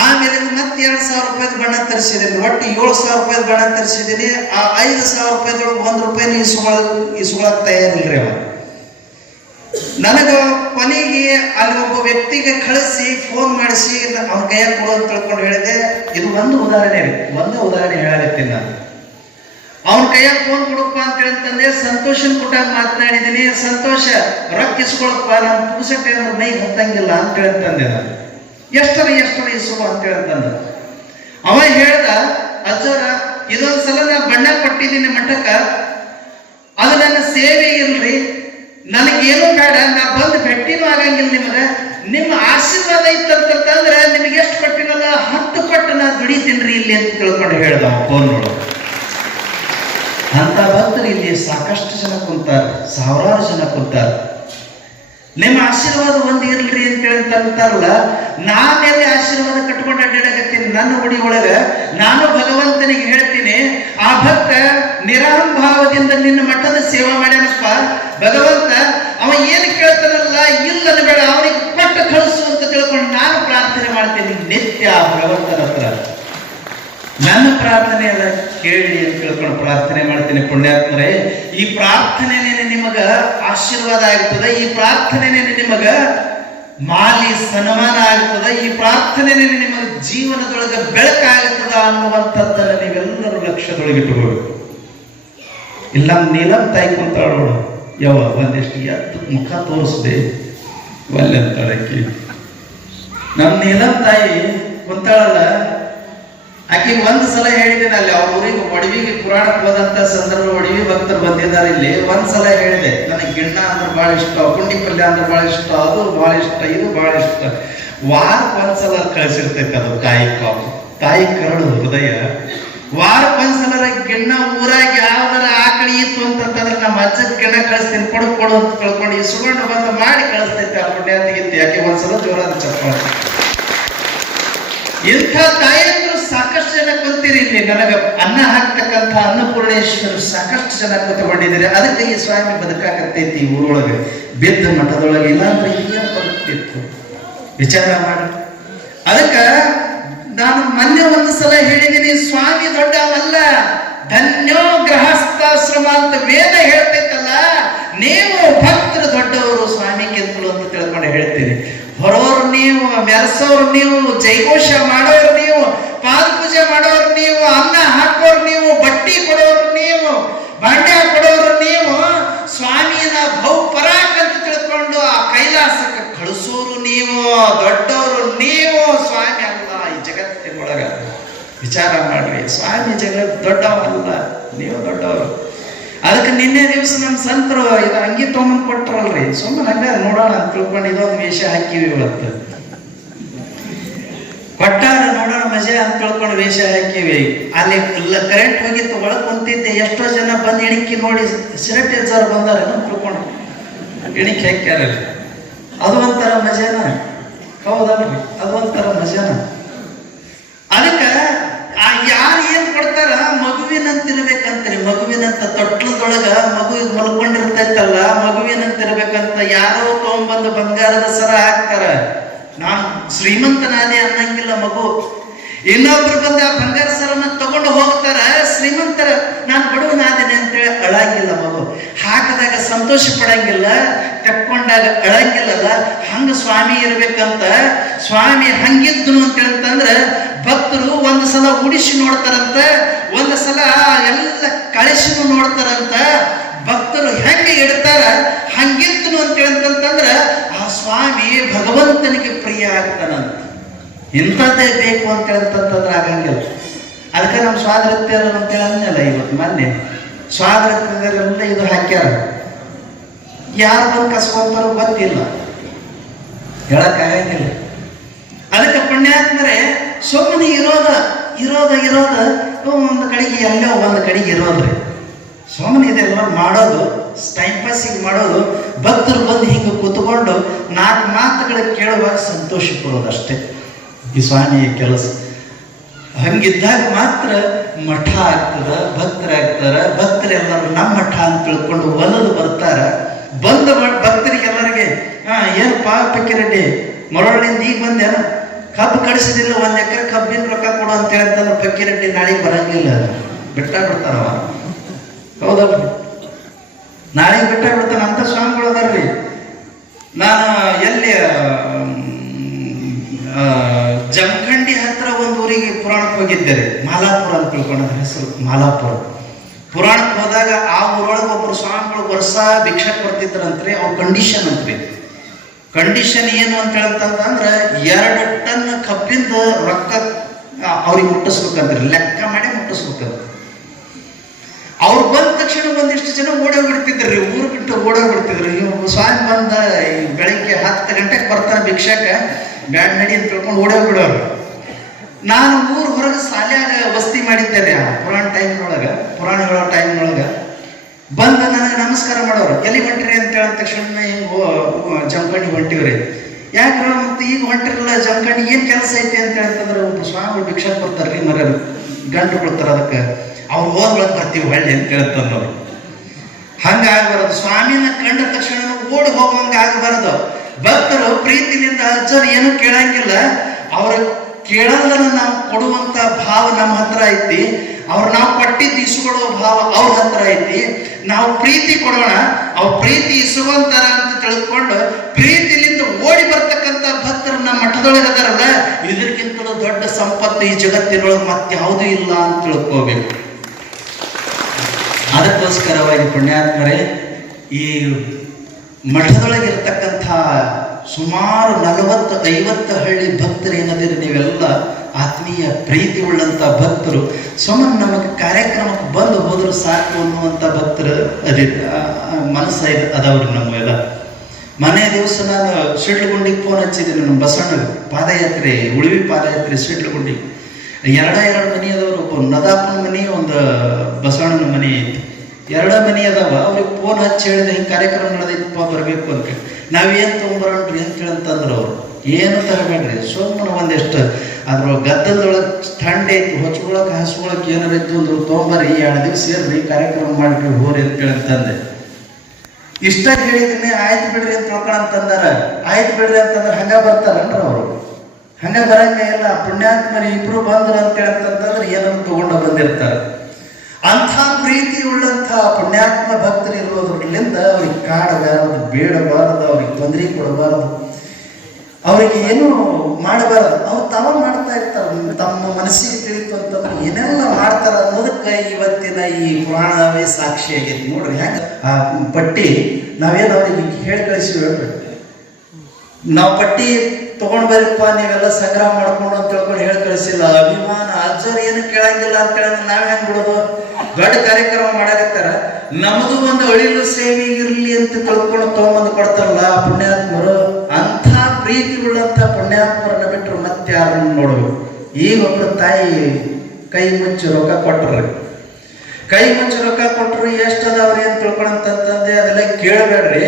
ಆಮೇಲೆ ಮತ್ತೆ ₹2,000 ಬಣ್ಣ ತರಿಸಿದ್ದೀನಿ. ಒಟ್ಟು ₹7,000 ಬಣ್ಣ ತರಿಸಿದ್ದೀನಿ. ಆ ₹5,000 ₹1 ಇಸ್ಕೊಳಕ್ ತಯಾರಿಲ್ರಿ ಅವ. ನನಗ ಕೊನೆಗೆ ಅಲ್ಲಿ ಒಬ್ಬ ವ್ಯಕ್ತಿಗೆ ಕಳಿಸಿ ಫೋನ್ ಮಾಡಿಸಿ ಅವನ ಕೈಯಾಗ ಕೊಡು ಅಂತ ತಿಳ್ಕೊಂಡು ಹೇಳಿದೆ. ಇದು ಒಂದು ಉದಾಹರಣೆ ಹೇಳತ್ತೀನಿ ನಾನು. ಅವನ ಕೈಯಾಗ ಫೋನ್ ಕೊಡಪ್ಪ ಅಂತ ಹೇಳ್ತಂದೆ. ಸಂತೋಷನ್ ಕೊಟ್ಟಾಗ ಮಾತನಾಡಿದ್ದೀನಿ. ಸಂತೋಷ ರೊಕ್ಕ ಇಸ್ಕೊಳಪ್ಪ, ನಾನು ಪೂಸಟ್ಟೆ ಅಂದ್ರೆ ಮೈಗೆ ಹತ್ತಂಗಿಲ್ಲ ಅಂತ ಹೇಳ್ತಂದೆ. ನಾನು ಎಷ್ಟರ ಇಸುವ ಅಂತ ಹೇಳ್ತಂದ. ಅವ ಹೇಳ್ದ, ಅಜ್ಜರ ಇದೊಂದ್ಸಲ ನಾ ಬಣ್ಣ ಕೊಟ್ಟಿದ್ದೀನಿ ಮಠಕ್ಕ, ಅದು ನನ್ನ ಸೇವೆ ಇಲ್ರಿ, ನನಗೇನು ಬೇಡ, ನಾ ಬಂದು ಭೇಟಿನೂ ಆಗಂಗಿಲ್ಲ ನಿಮಗೆ, ನಿಮ್ಮ ಆಶೀರ್ವಾದ ಇತ್ತಂತಂದ್ರೆ ನಿಮಗೆ ಎಷ್ಟು ಕೊಟ್ಟಿನಲ್ಲ 10 ಪಟ್ಟು ನಾ ದುಡಿತೀನ್ರಿ ಇಲ್ಲಿ ಅಂತ ತಿಳ್ಕೊಂಡು ಹೇಳ್ದ ಫೋನ್ ನೋಡು. ಅಂತ ಭಕ್ತರು ಇಲ್ಲಿ ಸಾಕಷ್ಟು ಜನ ಕುಂತಾರೆ, ಸಾವಿರಾರು ಜನ ಕುಂತಾರೆ. ನಿಮ್ಮ ಆಶೀರ್ವಾದ ಒಂದು ಇರ್ಲಿ ಅಂತ ಹೇಳ್ತಾರಲ್ಲ, ನಾನೆಲ್ಲಿ ಆಶೀರ್ವಾದ ಕಟ್ಕೊಂಡು ಅಡ್ಡಾಡಕತ್ತೀನಿ. ನನ್ನ ಗುಡಿ ಒಳಗೆ ನಾನು ಭಗವಂತನಿಗೆ ಹೇಳ್ತೀನಿ, ಆ ಭಕ್ತ ನಿರಹಂ ಭಾವದಿಂದ ನಿನ್ನ ಮಠದ ಸೇವಾ ಮಾಡ್ಯಾನಪ್ಪ, ಭಗವಂತ ಅವ ಏನು ಕೇಳ್ತಾನಲ್ಲ ಇಲ್ಲ ಬೇಡ, ಅವನಿಗೆ ಕೊಟ್ಟು ಕಳಿಸು ಅಂತ ತಿಳ್ಕೊಂಡು ನಾನು ಪ್ರಾರ್ಥನೆ ಮಾಡ್ತೀನಿ ನಿತ್ಯ ಭಗವಂತನ ಹತ್ರ. ನನ್ನ ಪ್ರಾರ್ಥನೆ ಎಲ್ಲ ಕೇಳಿ ಅಂತ ತಿಳ್ಕೊಂಡು ಪ್ರಾರ್ಥನೆ ಮಾಡ್ತೀನಿ. ಪುಣ್ಯಾತ್ಮರೇ, ಈ ಪ್ರಾರ್ಥನೆನೇ ನಿಮಗ ಆಶೀರ್ವಾದ ಆಗ್ತದೆ, ಈ ಪ್ರಾರ್ಥನೆನೇ ನಿಮಗ ಮಾಲಿ ಸನ್ಮಾನ ಆಗ್ತದೆ, ಈ ಪ್ರಾರ್ಥನೆನೇ ನಿಮಗ ಜೀವನದೊಳಗೆ ಬೆಳಕಾಗ್ತದ ಅನ್ನುವಂಥದ್ದನ್ನು ನೀವೆಲ್ಲರೂ ಲಕ್ಷ್ಯದೊಳಗಿಟ್ಟುಕೋಬೇಕು. ಇಲ್ಲ ನೀಲಂ ತಾಯಿ ಕುಂತಾಳೋಳು, ಯಾವ ಒಂದಿಷ್ಟು ಎತ್ತು ಮುಖ ತೋರಿಸ್ದೆ ಒಲ್ಲೆಂತಾಳಕ್ಕಿ. ನಮ್ಮ ನೀಲಂ ತಾಯಿ ಕುಂತಾಳಲ್ಲ, ಆಕೆಗೆ ಒಂದು ಸಲ ಹೇಳಿದ್ದೇನೆ ಅಲ್ಲಿ ಅವ್ರ ಊರಿಗೆ ಒಡವಿಗೆ ಪುರಾಣಕ್ಕೆ ಹೋದಂತ ಸಂದರ್ಭ, ಒಡವಿ ಭಕ್ತರು ಬಂದಿದ್ದಾರೆ ಇಲ್ಲಿ. ಒಂದ್ಸಲ ಹೇಳಿದೆ, ನನಗೆ ಗಿಣ್ಣ ಅಂದ್ರೆ ಭಾಳ ಇಷ್ಟ, ಪುಂಡಿ ಪಲ್ಯ ಅಂದ್ರೆ ಭಾಳ ಇಷ್ಟ, ಅದು ಭಾಳ ಇಷ್ಟ, ಇದು ಭಾಳ ಇಷ್ಟ. ವಾರಕ್ಕೊಂದ್ಸಲ ಕಳಿಸಿರ್ತೈತೆ ಅದು ತಾಯಿ ಕರಳು ಹೃದಯ. ವಾರಕ್ಕೊಂದ್ಸಲ ಗಿಣ್ಣ ಊರಾಗಿ ಯಾವ್ದಾರ ಆಕಳಿ ಇತ್ತು ಅಂತಂದ್ರೆ ನಮ್ಮ ಅಜ್ಜದ ಗಿಣ್ಣ ಕಳಿಸ್ತೀನಿ, ಕೊಡು ಅಂತ ತಿಳ್ಕೊಂಡು ಇಸ್ಕೊಂಡು ಬಂದು ಮಾಡಿ ಕಳಿಸ್ತೈತೆ ಆ ಪುಣ್ಯಾತಿಗಿಂತ. ಯಾಕೆ ಒಂದ್ಸಲ ಜೋರಾದ ಚಪ್ಪಾಳೆ. ಇಂಥ ತಾಯಿಯಂದ್ರು ಸಾಕಷ್ಟು ಜನ ಕುಂತೀರಿ ಇಲ್ಲಿ. ನನಗೆ ಅನ್ನ ಹಾಕ್ತಕ್ಕಂಥ ಅನ್ನಪೂರ್ಣೇಶ್ವರ ಸಾಕಷ್ಟು ಜನ ಕೂತ್ಕೊಂಡಿದ್ದೀರಿ. ಅದಕ್ಕೆ ಈ ಸ್ವಾಮಿ ಬದುಕಾಕತ್ತೈತಿ ಊರೊಳಗೆ, ಬಿದ್ದ ಮಠದೊಳಗೆ. ಇಲ್ಲಾಂದ್ರೆ ಏನು ಬದುಕ್ತಿತ್ತು ವಿಚಾರ ಮಾಡಿ. ಅದಕ್ಕೆ ನಾನು ಮೊನ್ನೆ ಒಂದು ಸಲ ಹೇಳಿದ್ದೀನಿ, ಸ್ವಾಮಿ ದೊಡ್ಡವಲ್ಲ, ಧನ್ಯೋ ಗೃಹಸ್ಥಾಶ್ರಮ ಅಂತ ವೇದ ಹೇಳ್ತೈತಲ್ಲ, ನೀವು ಭಕ್ತರು ದೊಡ್ಡವರು ಸ್ವಾಮಿಗಿಂತಲೂ ಅಂತ ತಿಳ್ಕೊಂಡು ಹೇಳ್ತೀನಿ. ಹೊರೋರು ನೀವು, ಮೆರೆಸೋರು ನೀವು, ಜೈಘೋಷ ಮಾಡೋರು ನೀವು, ಪಾದ ಪೂಜೆ ಮಾಡೋರು ನೀವು, ಅನ್ನ ಹಾಕೋರು ನೀವು, ಬಟ್ಟಿ ಕೊಡೋರು ನೀವು, ಬಾಂಡ್ಯ ಕೊಡೋರು ನೀವು, ಸ್ವಾಮಿಯನ್ನ ಬಹುಪರಾಕ್ ಅಂತ ತಿಳ್ಕೊಂಡು ಆ ಕೈಲಾಸಕ್ಕೆ ಕಳಿಸೋರು ನೀವು, ದೊಡ್ಡವರು ನೀವು. ಸ್ವಾಮಿ ಅಲ್ಲ ಈ ಜಗತ್ತಿನೊಳಗ. ವಿಚಾರ ಮಾಡ್ರಿ, ಸ್ವಾಮಿ ಜಗತ್ ದೊಡ್ಡವಲ್ಲ, ನೀವು ದೊಡ್ಡವರು. ಅದಕ್ಕೆ ನಿನ್ನೆ ದಿವಸ ನಮ್ಮ ಸಂತರು ಇದು ಅಂಗಿ ತೊಗೊಂಬಂದು ಕೊಟ್ಟರಲ್ರಿ, ಸುಮ್ಮನೆ ಹಂಗ ನೋಡೋಣ ಅಂತ ತಿಳ್ಕೊಂಡು ಇದೊಂದು ವೇಷ ಹಾಕಿವಿ. ಇವತ್ತು ಕೊಟ್ಟಾರ ನೋಡೋಣ ಮಜಾ ಅಂತ ತಿಳ್ಕೊಂಡು ವೇಷ ಹಾಕಿವಿ. ಅಲ್ಲಿ ಕರೆಂಟ್ ಹೋಗಿತ್ತು, ಒಳಗೆ ಕುಂತಿದ್ದೆ. ಎಷ್ಟೋ ಜನ ಬಂದು ಇಣಿಕಿ ನೋಡಿ ಸಿರಟ್ ಎಜ್ಜಾರು ಬಂದಾರ ತಿಳ್ಕೊಂಡು ಇಣಿಕಿ ಹಾಕ್ಯಾರ. ಅದು ಒಂಥರ ಮಜಾನ, ಹೌದಲ್ರಿ? ಅದು ಒಂಥರ ಮಜಾನ. ಅದಕ್ಕೆ ಯಾರು ಏನ್ ಕೊಡ್ತಾರ, ಮಗುವಿನಂತಿರ್ಬೇಕಂತ್ರಿ. ಮಗುವಿನಂತ ತೊಟ್ಲದೊಳಗ ಮಗು ಮಲ್ಕೊಂಡಿರ್ತೈತಲ್ಲ, ಮಗುವಿನಂತಿರ್ಬೇಕಂತ ಯಾರೋ ತಗೊಂಡ್ಬಂದು ಬಂಗಾರದ ಸರ ಹಾಕ್ತಾರ. ನಾನು ಶ್ರೀಮಂತನಾದೆ ಅನ್ನಂಗಿಲ್ಲ ಮಗು. ಇನ್ನೊಬ್ರು ಬಂದು ಆ ಬಂಗಾರ ಸರನ್ನ ತಗೊಂಡು ಹೋಗ್ತಾರ, ಶ್ರೀಮಂತರ ನಾನು ಬಡವನಾದೇನೆ ಅಂತೇಳಿ ಅಳಂಗಿಲ್ಲ ಮಗು. ಹಾಕಿದಾಗ ಸಂತೋಷ ಪಡಂಗಿಲ್ಲ, ತಕ್ಕೊಂಡಾಗ ಅಳಂಗಿಲ್ಲಲ್ಲ. ಹಂಗ ಸ್ವಾಮಿ ಇರ್ಬೇಕಂತ. ಸ್ವಾಮಿ ಹಂಗಿದ್ನು ಅಂತ ಹೇಳ್ತಂದ್ರ ಭಕ್ತರು ಒಂದು ಸಲ ಉಡಿಸಿ ನೋಡ್ತಾರಂತ, ಒಂದು ಸಲ ಎಲ್ಲ ಕಳಿಸಿನೂ ನೋಡ್ತಾರಂತ. ಭಕ್ತರು ಹೆಂಗೆ ಇಡ್ತಾರ ಹಂಗಿದ್ನು ಅಂತ ಹೇಳ್ತಂದ್ರ ಆ ಸ್ವಾಮಿ ಭಗವಂತನಿಗೆ ಪ್ರಿಯ ಆಗ್ತಾನಂತ. ಇಂಥದ್ದೇ ಬೇಕು ಅಂತ ಹೇಳ್ತಂತಂದ್ರೆ ಆಗಂಗಿಲ್ಲ. ಅದಕ್ಕೆ ನಮ್ಮ ಸ್ವಾತಂತ್ರ್ಯ ಅಂತ ಹೇಳಲ್ಲ. ಇವತ್ತು ಮೊನ್ನೆ ಸ್ವಾತಂತ್ರ್ಯದಲ್ಲ ಇದು ಹಾಕ್ಯಾರ, ಯಾರು ಬಂದು ಕಸ್ಕೊಂತಾರೋ ಗೊತ್ತಿಲ್ಲ, ಹೇಳಕ್ಕಾಗಂಗಿಲ್ಲ. ಅದಕ್ಕೆ ಪುಣ್ಯಾತ್ಮರೇ, ಸುಮ್ಮನೆ ಇರೋದ ಒಂದು ಕಡೆಗೆ ಎಲ್ಲೋ ಒಂದು ಕಡೆಗೆ ಇರೋದ್ರಿ. ಸುಮ್ಮನೆ ಇದೆಲ್ಲ ಮಾಡೋದು, ಟೈಮ್ ಪಾಸಿಗೆ ಮಾಡೋದು. ಭಕ್ತರು ಬಂದು ಹಿಂಗೆ ಕೂತ್ಕೊಂಡು ನಾಲ್ಕು ಮಾತುಗಳು ಕೇಳುವಾಗ ಸಂತೋಷ ಪಡೋದಷ್ಟೇ ಈ ಸ್ವಾಮಿಯ ಕೆಲಸ. ಹಂಗಿದ್ದಾಗ ಮಾತ್ರ ಮಠ ಆಗ್ತದ, ಭಕ್ತರಾಗ್ತಾರ. ಭಕ್ತರೆಲ್ಲರೂ ನಮ್ಮ ಮಠ ಅಂತ ತಿಳ್ಕೊಂಡು ಒಲದು ಬರ್ತಾರ. ಬಂದ ಭಕ್ತರಿಗೆಲ್ಲರಿಗೆ ಏನಪ್ಪ ಪಕ್ಕಿರೆಡ್ಡಿ ಮರಳಿಂದ ಈಗ ಬಂದೇನ, ಕಬ್ಬು ಕಡಿಸಿದಿಲ್ಲ, 1 ಎಕರೆ ಕಬ್ಬಿನ ರೊಕ್ಕ ಕೊಡು ಅಂತ ಹೇಳ್ತಂದ್ರೆ ಪಕ್ಕಿರೆಡ್ಡಿ ನಾಳೆಗೆ ಬರಂಗಿಲ್ಲ, ಬಿಟ್ಟ ಬಿಡ್ತಾರವ. ಹೌದಲ್ರಿ? ನಾಳೆಗೆ ಬಿಟ್ಟ ಬಿಡ್ತಾನ ಅಂತ ಸ್ವಾಮಿಗಳು ಅದಾರ್ರಿ. ನಾನು ಎಲ್ಲಿ ಜಮಖಂಡಿ ಹತ್ರ ಒಂದು ಊರಿಗೆ ಪುರಾಣಕ್ಕೆ ಹೋಗಿದ್ದೆ. ಮಾಲಾಪುರ ಅಂತ ತಿಳ್ಕೊಂಡ ಹೆಸರು, ಮಾಲಾಪುರ. ಪುರಾಣಕ್ಕೆ ಹೋದಾಗ ಆ ಊರೊಳಗೆ ಒಬ್ಬರು ಸ್ವಾಮಿಗಳು ವರ್ಷ ಭಿಕ್ಷೆ ಕೊಡ್ತಿದ್ರಂತ್ರಿ. ಅವ್ರ ಕಂಡೀಷನ್ ಅಂತ್ರಿ. ಕಂಡೀಷನ್ ಏನು ಅಂತ ಹೇಳ್ತಂದ್ರೆ 2 ಟನ್ ಕಬ್ಬಿಂದ ರೊಕ್ಕ ಅವ್ರಿಗೆ ಮುಟ್ಟಿಸ್ಬೇಕಂತ್ರಿ, ಲೆಕ್ಕ ಮಾಡಿ ಮುಟ್ಟಿಸ್ಬೇಕಂತ. ಅವ್ರು ಬಂದ ತಕ್ಷಣ ಒಂದಿಷ್ಟು ಜನ ಓಡೋಗ್ಬಿಡ್ತಿದ್ರಿ, ಊರು ಬಿಟ್ಟು ಓಡೋಗ್ಬಿಡ್ತಿದ್ರು. ಸ್ವಾಮಿ ಬಂದ ಬೆಳಿಗ್ಗೆ 10 ಗಂಟೆಗೆ ಬರ್ತಾನೆ ಭಿಕ್ಷಕ್ಕೆ, ಬ್ಯಾಡ್ ನಡಿ ಅಂತ ತಿಳ್ಕೊಂಡು ಓಡೋಗ್ಬಿಡೋರು. ನಾನು ಊರು ಹೊರಗೆ ಶಾಲ್ಯಾಗ ವಸ್ತಿ ಮಾಡಿದ್ದೇನೆ ಆ ಪುರಾಣ ಟೈಮ್ನೊಳಗೆ, ಪುರಾಣ ಹೇಳೋ ಟೈಮ್ನೊಳಗೆ. ಬಂದು ನನಗೆ ನಮಸ್ಕಾರ ಮಾಡೋರು. ಎಲ್ಲಿ ಹೊಂಟ್ರಿ ಅಂತ ಹೇಳಿದ ತಕ್ಷಣ ಹಿಂಗೆ ಜಮಖಂಡಿ ಹೊಂಟಿವ್ರಿ. ಯಾಕೆ ಮತ್ತೆ ಈಗ ಹೊಂಟಿರಲ್ಲ ಜಮಖಂಡಿ, ಏನು ಕೆಲಸ ಐತಿ ಅಂತ ಹೇಳ್ತಂದ್ರೆ ಒಬ್ಬ ಸ್ವಾಮಿ ಭಿಕ್ಷೆ ಬರ್ತಾರ್ರಿ, ಮರ ಗಂಟು ಕೊಡ್ತಾರೆ. ಅದಕ್ಕೆ ಅವ್ರು ಓದ್ಬೇಕು ಬರ್ತೀವಿ ಹೊಳ್ಳಿ ಅಂತ ಹೇಳ್ತಂದವ್ರು. ಹಂಗಾಗಬಾರದು. ಸ್ವಾಮಿನ ಕಂಡ ತಕ್ಷಣ ಓಡಿ ಹೋಗುವಂಗೆ ಆಗಬಾರದು. ಭಕ್ತರು ಪ್ರೀತಿನಿಂದ ಅಜ್ಜರು ಏನು ಕೇಳಂಗಿಲ್ಲ, ಅವ್ರ ಕೇಳೋದನ್ನ ನಾವು ಕೊಡುವಂತ ಭಾವ ನಮ್ಮ ಹತ್ರ ಐತಿ, ಅವ್ರು ನಾವು ಕೊಟ್ಟಿದ್ದು ಇಸ್ಕೊಳ್ಳೋ ಭಾವ ಅವ್ರ ಹತ್ರ ಐತಿ. ನಾವು ಪ್ರೀತಿ ಕೊಡೋಣ, ಅವ್ರ ಪ್ರೀತಿ ಇಸುವಂತಾರ ಅಂತ ತಿಳ್ಕೊಂಡು ಪ್ರೀತಿಲಿಂದ ಓಡಿ ಬರ್ತಕ್ಕಂಥ ಭಕ್ತರು ನಮ್ಮ ಮಠದೊಳಗೆ ಅದಾರಲ್ಲ, ಇದಕ್ಕಿಂತಲೂ ದೊಡ್ಡ ಸಂಪತ್ತು ಈ ಜಗತ್ತಿನೊಳಗೆ ಮತ್ತೆ ಯಾವುದೂ ಇಲ್ಲ ಅಂತ ತಿಳ್ಕೋಬೇಕು. ಅದಕ್ಕೋಸ್ಕರವಾಗಿ ಪುಣ್ಯಾತ್ಮರೇ, ಈ ಮಠದೊಳಗಿರ್ತಕ್ಕಂಥ ಸುಮಾರು 40-50 ಹಳ್ಳಿ ಭಕ್ತರು ಏನದಿರಿ, ನೀವೆಲ್ಲ ಆತ್ಮೀಯ ಪ್ರೀತಿ ಉಳ್ಳಂಥ ಭಕ್ತರು. ಸುಮ್ಮನೆ ನಮಗೆ ಕಾರ್ಯಕ್ರಮಕ್ಕೆ ಬಂದು ಹೋದ್ರು ಸಾಕು ಅನ್ನುವಂಥ ಭಕ್ತರು ಮನಸ್ಸು ಅದಾವ್ರಿ ನಮ್ಮೆಲ್ಲ. ಮನೆ ದಿವಸ ನಾನು ಶಿಡ್ಲಗುಂಡಿಗೆ ಫೋನ್ ಹಚ್ಚಿದ್ದೀನಿ, ನಮ್ಮ ಬಸವಣ್ಣ ಪಾದಯಾತ್ರೆ, ಉಳಿವಿ ಪಾದಯಾತ್ರೆ ಶಿಡ್ಲಗುಂಡಿಗೆ. ಎರಡು ಮನೆ ಅದಾವ್ರು, ಒಬ್ಬ ನದಾಪನ ಮನೆ, ಒಂದು ಬಸವಣ್ಣನ ಮನೆ ಐತಿ. 2 ಮನೆ ಅದಾವ. ಅವ್ರಿಗೆ ಫೋನ್ ಹಚ್ಚಿ ಹೇಳಿದೆ, ಹಿಂಗೆ ಕಾರ್ಯಕ್ರಮ ನಡೆದೈತಪ್ಪ ಬರಬೇಕು ಅಂತ. ನಾವೇನು ತೊಗೊಂಬರೋಣ್ರಿ ಅಂತ ಹೇಳಂತಂದ್ರು ಅವರು. ಏನು ತರಬೇಡ್ರಿ, ಸುಮ್ಮನೆ ಒಂದಿಷ್ಟು ಅದ್ರ ಗದ್ದಲದೊಳಗೆ ಥಂಡ್ ಐತಿ, ಹೊಚ್ಕೊಳಕ್ಕೆ ಹಸ್ಕೊಳಕ್ಕೆ ಏನಾರ ಇತ್ತು ಅಂದ್ರು ತೊಗೊಂಬರ್ರಿ, 2 ದಿವಸ ಸೇರ್ರಿ ಕಾರ್ಯಕ್ರಮ ಮಾಡ್ರಿ ಹೋರಿ ಅಂತ ಹೇಳಂತಂದೆ. ಇಷ್ಟ ಹೇಳಿದ್ದೀನಿ, ಆಯ್ತು ಬಿಡ್ರಿ ಅಂತ ತಿಳ್ಕೊಂಡಂತಂದಾರ. ಆಯ್ತು ಬಿಡ್ರಿ ಅಂತಂದ್ರೆ ಹಂಗ ಬರ್ತಾರನ್ರಿ ಅವರು, ಹಂಗ ಬರಂಗ ಇಲ್ಲ. ಪುಣ್ಯಾತ್ಮರಿ ಇಬ್ರು ಬಂದ್ರು ಅಂತ ಹೇಳಂತಂದ್ರೆ ಏನನ್ನು ತಗೊಂಡ ಬಂದಿರ್ತಾರೆ. ಅಂಥ ಪ್ರೀತಿ ಉಳ್ಳಂಥ ಪುಣ್ಯಾತ್ಮ ಭಕ್ತರು ಇರೋದ್ರಲ್ಲಿಂದ ಅವ್ರಿಗೆ ಕಾಡಬಾರದು, ಬೇಡಬಾರದು, ಅವ್ರಿಗೆ ತೊಂದರೆ ಕೊಡಬಾರದು, ಅವರಿಗೆ ಏನು ಮಾಡಬಾರದು. ಅವ್ರು ತಾವ ಮಾಡ್ತಾ ಇರ್ತಾರೆ, ತಮ್ಮ ಮನಸ್ಸಿಗೆ ತಿಳಿತು ಅಂತಂದ್ರೆ ಏನೆಲ್ಲ ಮಾಡ್ತಾರ ಅನ್ನೋದಕ್ಕೆ ಇವತ್ತಿನ ಈ ಪುರಾಣವೇ ಸಾಕ್ಷಿ ಆಗೈತಿ. ನೋಡ್ರಿ ಹ್ಯಾಂಗ ಆ ಪಟ್ಟಿ ನಾವೇನು ಅವ್ರಿಗೆ ಹೇಳಿ ಕಳಿಸಿವಿ ಹೇಳ್ರಿ, ನಾವು ಪಟ್ಟಿ ತಗೊಂಡ್ ಬರೀಪ್ಪ ನೀವೆಲ್ಲ ಸಂಗ್ರಹ ಮಾಡ್ಕೊಂಡು ಅಂತ ತಿಳ್ಕೊಂಡು ಹೇಳಿ ಕಳಿಸಿಲ್ಲ. ಅಭಿಮಾನ ಅಜ್ಜರು ಏನು ಕೇಳಂಗಿಲ್ಲ ಅಂತ ಹೇಳಿದ್ರೆ ನಾವ್ ಹೆಂಗ್ ಬಿಡೋದು? ದೊಡ್ಡ ಕಾರ್ಯಕ್ರಮ ಮಾಡಾಕತ್ತಾರ, ನಮಗೂ ಒಂದು ಅಳಿಲು ಸೇವೆ ಇರ್ಲಿ ಅಂತ ತಿಳ್ಕೊಂಡು ತಗೊಂಬಂದು ಕೊಡ್ತಾರಲ್ಲ ಪುಣ್ಯಾತ್ಮರು. ಅಂಥ ಪ್ರೀತಿ ಉಳ್ಳಂತ ಪುಣ್ಯಾತ್ಮರನ್ನ ಬಿಟ್ಟರು ಮತ್ತೆ ಯಾರನ್ನು ನೋಡ್ಬೇಕು. ಈಗ ಒಬ್ರು ತಾಯಿ ಕೈ ಮುಚ್ಚಿ ರೊಕ್ಕ ಕೊಟ್ರಿ, ಕೈ ಮುಚ್ಚಿ ರೊಕ್ಕ ಕೊಟ್ಟರು ಎಷ್ಟು ಅದಾವ್ರಿ ಅಂತ ತಿಳ್ಕೊಂಡಂತಂದೆ ಅದೆಲ್ಲ ಕೇಳಬೇಡ್ರಿ.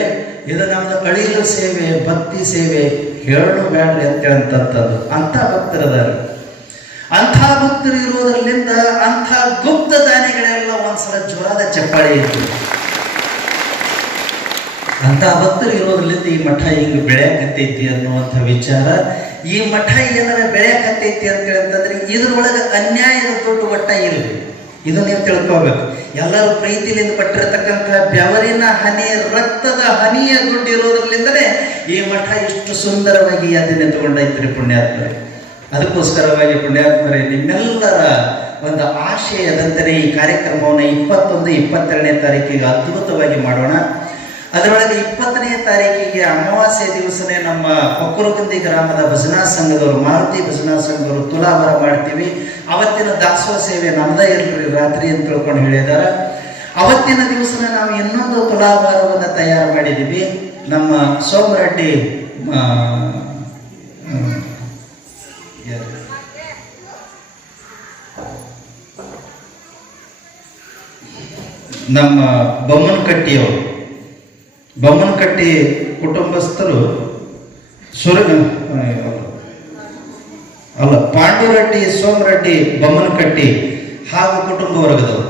ಇದು ನಮ್ದು ಅಳಿಲು ಸೇವೆ, ಭಕ್ತಿ ಸೇವೆ, ಹೇಳಲು ಬೇಡ್ರಿ ಅಂತ ಹೇಳಂತಂಥದ್ದು. ಅಂಥ ಭಕ್ತರದಾರ. ಅಂಥ ಭಕ್ತರು ಇರೋದ್ರಲ್ಲಿಂದ ಅಂಥ ಗುಪ್ತ ದಾನಿಗಳೆಲ್ಲ ಒಂದ್ಸಲ ಜೋರಾದ ಚಪ್ಪಾಳೆ ಇತ್ತು. ಅಂಥ ಭಕ್ತರು ಇರೋದ್ರಲ್ಲಿಂದ ಈ ಮಠ ಹಿಂಗೆ ಬೆಳೆಯಕತ್ತೈತಿ ಅನ್ನುವಂಥ ವಿಚಾರ. ಈ ಮಠ ಏನಾರ ಬೆಳೆಯಕತ್ತೈತಿ ಅಂತ ಹೇಳಂತಂದ್ರೆ ಇದ್ರೊಳಗೆ ಅನ್ಯಾಯದ ದುಡ್ಡು ಒಟ್ಟ ಇಲ್ಲ. ಇದು ನೀವು ತಿಳ್ಕೋಬೇಕು. ಎಲ್ಲರೂ ಪ್ರೀತಿಲಿಂದ ಪಟ್ಟಿರತಕ್ಕಂಥ ಬೆವರಿನ ಹನಿ, ರಕ್ತದ ಹನಿಯ ದುಡ್ಡು ಇರೋದ್ರಲ್ಲಿಂದಲೇ ಈ ಮಠ ಇಷ್ಟು ಸುಂದರವಾಗಿ ಅದನ್ನೇ ತಗೊಂಡೈತ್ರಿ ಪುಣ್ಯಾತ್ಮರೇ. ಅದಕ್ಕೋಸ್ಕರವಾಗಿ ಪುಣ್ಯಾತ್ಮರೇ, ನಿಮ್ಮೆಲ್ಲರ ಒಂದು ಆಶಯದಂತೆಯೇ ಈ ಕಾರ್ಯಕ್ರಮವನ್ನು 21-22ನೇ ತಾರೀಕಿಗೆ ಅದ್ಭುತವಾಗಿ ಮಾಡೋಣ. ಅದರೊಳಗೆ 20ನೇ ತಾರೀಕಿಗೆ ಅಮಾವಾಸ್ಯೆ ದಿವಸನೇ ನಮ್ಮ ಕೊಕ್ಕರಗುಂದಿ ಗ್ರಾಮದ ಭಜನಾ ಸಂಘದವರು, ಮಾರುತಿ ಭಜನಾ ಸಂಘದವರು ತುಲಾಭಾರ ಮಾಡ್ತೀವಿ. ಅವತ್ತಿನ ದಾಸೋಹ ಸೇವೆ ನಮ್ದೇ ಇರ್ರಿ ರಾತ್ರಿ ಅಂತ ತಿಳ್ಕೊಂಡು ಹೇಳಿದಾರ. ಅವತ್ತಿನ ದಿವಸನ ನಾವು ಇನ್ನೊಂದು ತುಲಾಭಾರವನ್ನು ತಯಾರು ಮಾಡಿದ್ದೀವಿ. ನಮ್ಮ ಸೋಮರೆಡ್ಡಿ ನಮ್ಮ ಬೊಮ್ಮನಕಟ್ಟಿ ಕುಟುಂಬಸ್ಥರು ಪಾಂಡುರೆಡ್ಡಿ, ಸೋಮರೆಡ್ಡಿ, ಬೊಮ್ಮನಕಟ್ಟಿ ಹಾಗೂ ಕುಟುಂಬ ವರ್ಗದವರು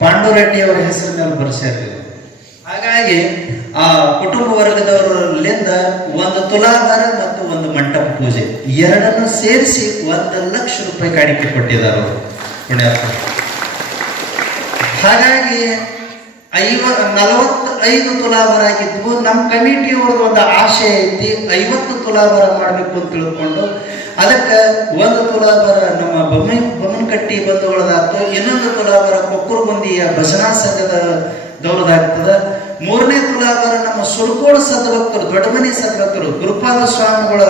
ಪಾಂಡುರೆಡ್ಡಿ ಅವರ ಹೆಸರಿನಲ್ಲಿ ಬರೆಸಿರ್ತೀವಿ. ಹಾಗಾಗಿ ಆ ಕುಟುಂಬ ವರ್ಗದವರಲ್ಲಿಂದ ಒಂದು ತುಲಾಭಾರ ಮತ್ತು ಒಂದು ಮಂಟಪ ಪೂಜೆ ಎರಡನ್ನು ಸೇರಿಸಿ 1 ಲಕ್ಷ ರೂಪಾಯಿ ಕಾಣಿಕೆ ಕೊಟ್ಟಿದ್ದಾರೆ ಅವರು ಪುಣ್ಯಾತ್ಮ. ಹಾಗಾಗಿ 45 ತುಲಾಭಾರ ಆಗಿದ್ವು. ನಮ್ಮ ಕಮಿಟಿಯವ್ರದ್ದು ಒಂದು ಆಶೆ ಐತಿ, 50 ತುಲಾಭಾರ ಮಾಡಬೇಕು ಅಂತ ತಿಳ್ಕೊಂಡು ಅದಕ್ಕೆ 1 ತುಲಾಭಾರ ನಮ್ಮ ಬೊಮ್ಮನಕಟ್ಟಿ ಬಂಧುಗಳದಾಗ್ತದೆ, ಇನ್ನೊಂದು ತುಲಾಭಾರ ಕೊಕ್ಕರಗುಂದಿಯ ಭಜನಾ ಸಂಘದವ್ರದಾಗ್ತದೆ, 3ನೇ ತುಲಾಭಾರ ನಮ್ಮ ಸುರಕೋಡ ಸದ್ಭಕ್ತರು, ದೊಡ್ಡಮನೆ ಸದ್ಭಕ್ತರು, ಗುರುಪಾದ ಸ್ವಾಮಿಗಳ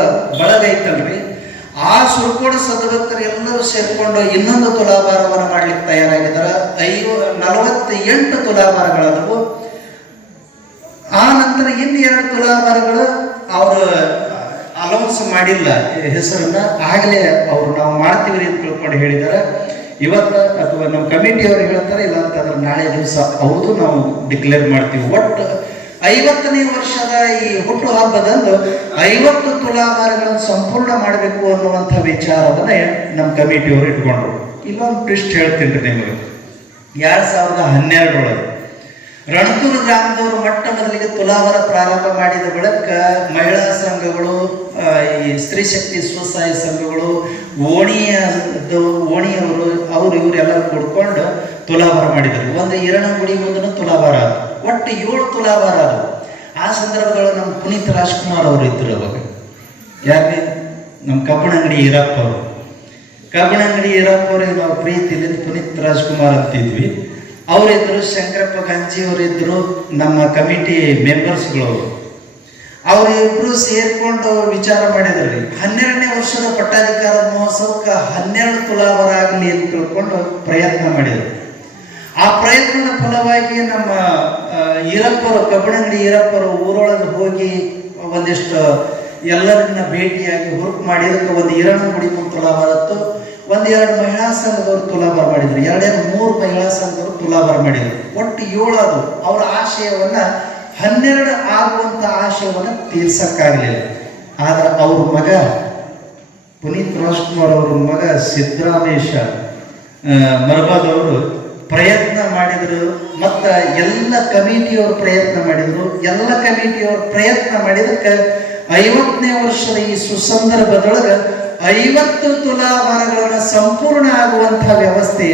ಬಳಗ ಐತಲ್ರಿ, ಆ ಸುರಕೋಡ ಸದ್ಭಕ್ತರು ಎಲ್ಲರೂ ಸೇರಿಕೊಂಡು ಇನ್ನೊಂದು ತುಲಾಭಾರವನ್ನು ಮಾಡ್ಲಿಕ್ಕೆ ತಯಾರಾಗಿದ್ದಾರೆ. 48 ತುಲಾಭಾರಗಳದವು. ಆ ನಂತರ ಇನ್ನು 2 ತುಲಾಭಾರಗಳು ಅವರು ಅಲೌನ್ಸ್ ಮಾಡಿಲ್ಲ ಹೆಸರನ್ನ, ಆಗಲೇ ಅವರು ನಾವು ಮಾಡ್ತೀವಿ ಅಂತ ತಿಳ್ಕೊಂಡು ಹೇಳಿದ್ದಾರೆ. ಇವತ್ತು ಅಥವಾ ನಮ್ಮ ಕಮಿಟಿಯವರು ಹೇಳ್ತಾರೆ, ಇಲ್ಲ ಅಂತಂದ್ರೆ ನಾಳೆ ದಿವಸ ಹೌದು ನಾವು ಡಿಕ್ಲೇರ್ ಮಾಡ್ತೀವಿ. ಒಟ್ಟು 50ನೇ ವರ್ಷದ ಈ ಹುಟ್ಟು ಹಬ್ಬದಂದು 50 ತುಲಾಭಾರಗಳನ್ನು ಸಂಪೂರ್ಣ ಮಾಡಬೇಕು ಅನ್ನುವಂಥ ವಿಚಾರವನ್ನ ನಮ್ಮ ಕಮಿಟಿಯವರು ಇಟ್ಕೊಂಡ್ರು. ಇಲ್ಲೊಂದು ಟ್ವಿಸ್ಟ್ ಹೇಳ್ತೀನಿ ನಿಮಗೆ. 2012 ರಣತೂರು ಗ್ರಾಮದವರು ಮೊಟ್ಟ ಮೊದಲಿಗೆ ತುಲಾವರ ಪ್ರಾರಂಭ ಮಾಡಿದ ಬಳಿಕ ಮಹಿಳಾ ಸಂಘಗಳು, ಈ ಸ್ತ್ರೀ ಶಕ್ತಿ ಸ್ವಸಹಾಯ ಸಂಘಗಳು, ಓಣಿಯವರು ಅವರು ಇವರೆಲ್ಲರೂ ಕೂಡ್ಕೊಂಡು ತುಲಾಭಾರ ಮಾಡಿದರು. ಒಂದು ಈರಣಗುಡಿ ಮುಂದೂ ತುಲಾಭಾರ ಅದು, ಒಟ್ಟು 7 ತುಲಾಭಾರ ಅದು. ಆ ಸಂದರ್ಭಗಳು ನಮ್ಮ ಪುನೀತ್ ರಾಜ್ಕುಮಾರ್ ಅವರು ಇದ್ರು ಅವಾಗ. ಯಾಕೆ? ನಮ್ಮ ಕಬ್ಬಣಂಗಡಿ ಈರಪ್ಪ ಅವರು. ಕಬ್ಬಣಂಗಡಿ ಈರಪ್ಪ ಅವ್ರಿಗೆ ನಾವು ಪ್ರೀತಿಲಿ ಪುನೀತ್ ರಾಜ್ಕುಮಾರ್ ಅಂತಿದ್ವಿ. ಅವರಿದ್ರು, ಶಂಕರಪ್ಪ ಗಂಜಿ ಅವರಿದ್ರು, ನಮ್ಮ ಕಮಿಟಿ ಮೆಂಬರ್ಸ್ಗಳು. ಅವರಿಬ್ರು ಸೇರ್ಕೊಂಡು ವಿಚಾರ ಮಾಡಿದ್ರಿ, 12ನೇ ವರ್ಷದ ಪಟ್ಟಾಧಿಕಾರ ಮಹೋತ್ಸವಕ್ಕೆ 12 ತುಲಾಭಾರ ಆಗಲಿ ಅಂತ ತಿಳ್ಕೊಂಡು ಪ್ರಯತ್ನ ಮಾಡಿದರು. ಆ ಪ್ರಯತ್ನದ ಫಲವಾಗಿ ನಮ್ಮ ಈರಪ್ಪರು, ಕಬ್ಬಣಂಗಡಿ ಈರಪ್ಪರು ಊರೊಳಗೆ ಹೋಗಿ ಒಂದಿಷ್ಟು ಎಲ್ಲರನ್ನ ಭೇಟಿಯಾಗಿ ಹುರುಪು ಮಾಡಿದಕ್ಕೆ ಒಂದು ಈರಣಗುಡಿ ಮುಂದೆ ತುಲಾಭಾರತ್ತು, 1-2 ಮಹಿಳಾ ಸಂಘದವರು ತುಲಾಭಾರ ಮಾಡಿದ್ರು, 2-3 ಮಹಿಳಾ ಸಂಘದವರು ತುಲಾಭಾರ ಮಾಡಿದ್ರು. ಒಟ್ಟು 7 ಅದು. ಅವರ ಆಶಯವನ್ನ 12 ಆಗುವಂತ ಆಶಯವನ್ನ ತೀರ್ಸಕ್ಕಾಗಲಿಲ್ಲ. ಆದ್ರೆ ಅವ್ರ ಮಗ ಪುನೀತ್ ರಾಜ್ಕುಮಾರ್ ಅವ್ರ ಮಗ ಸಿದ್ದರಾಮೇಶ ಮರಬಾದವರು ಪ್ರಯತ್ನ ಮಾಡಿದ್ರು, ಮತ್ತ ಎಲ್ಲ ಕಮಿಟಿಯವರು ಪ್ರಯತ್ನ ಮಾಡಿದ್ರು. ಎಲ್ಲ ಕಮಿಟಿಯವರು ಪ್ರಯತ್ನ ಮಾಡಿದಕ್ಕೆ 50ನೇ ವರ್ಷದ ಈ ಸುಸಂದರ್ಭದೊಳಗೆ 50 ತುಲಾಭಾರಗಳನ್ನ ಸಂಪೂರ್ಣ ಆಗುವಂತಹ ವ್ಯವಸ್ಥೆ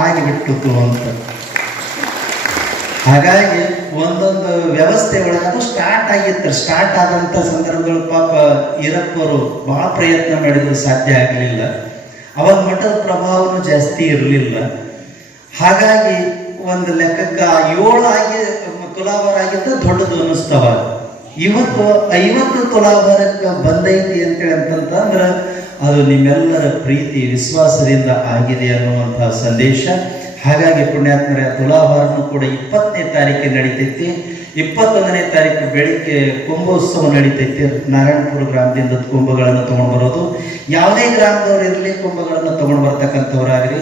ಆಗಿಬಿಟ್ಟಿತು ಅಂತ. ಹಾಗಾಗಿ ಒಂದೊಂದು ವ್ಯವಸ್ಥೆ ಒಳಗೆ ಅದು ಸ್ಟಾರ್ಟ್ ಆಗಿತ್ತು. ಸ್ಟಾರ್ಟ್ ಆದಂಥ ಸಂದರ್ಭಗಳು ಪಾಪ ಈರಪ್ಪರು ಬಹಳ ಪ್ರಯತ್ನ ಮಾಡಿದ್ರು, ಸಾಧ್ಯ ಆಗಲಿಲ್ಲ. ಅವಾಗ ಮಠದ ಪ್ರಭಾವನೂ ಜಾಸ್ತಿ ಇರಲಿಲ್ಲ. ಹಾಗಾಗಿ ಒಂದು ಲೆಕ್ಕಕ್ಕೆ 7 ಆಗಿ ತುಲಾಭಾರ ಆಗಿದ್ದ ದೊಡ್ಡದು ಅನ್ನಿಸ್ತವ. ಇವತ್ತು 50 ತುಲಾಭಾರಕ್ಕೆ ಬಂದೈತಿ ಅಂತೇಳಿ ಅಂತಂದ್ರೆ ಅದು ನಿಮ್ಮೆಲ್ಲರ ಪ್ರೀತಿ ವಿಶ್ವಾಸದಿಂದ ಆಗಿದೆ ಅನ್ನುವಂತಹ ಸಂದೇಶ. ಹಾಗಾಗಿ ಪುಣ್ಯಾತ್ಮರ ತುಲಾಭಾರನೂ ಕೂಡ 20ನೇ ತಾರೀಕಿಗೆ ನಡೀತೈತಿ. 21ನೇ ತಾರೀಕು ಬೆಳಿಗ್ಗೆ ಕುಂಭೋತ್ಸವ ನಡೀತೈತಿ. ನಾರಾಯಣಪುರ ಗ್ರಾಮದಿಂದ ಕುಂಭಗಳನ್ನು ತಗೊಂಡು ಬರೋದು. ಯಾವುದೇ ಗ್ರಾಮದವ್ರು ಇರಲಿ, ಕುಂಭಗಳನ್ನು ತಗೊಂಡು ಬರ್ತಕ್ಕಂಥವ್ರಾಗ್ರಿ,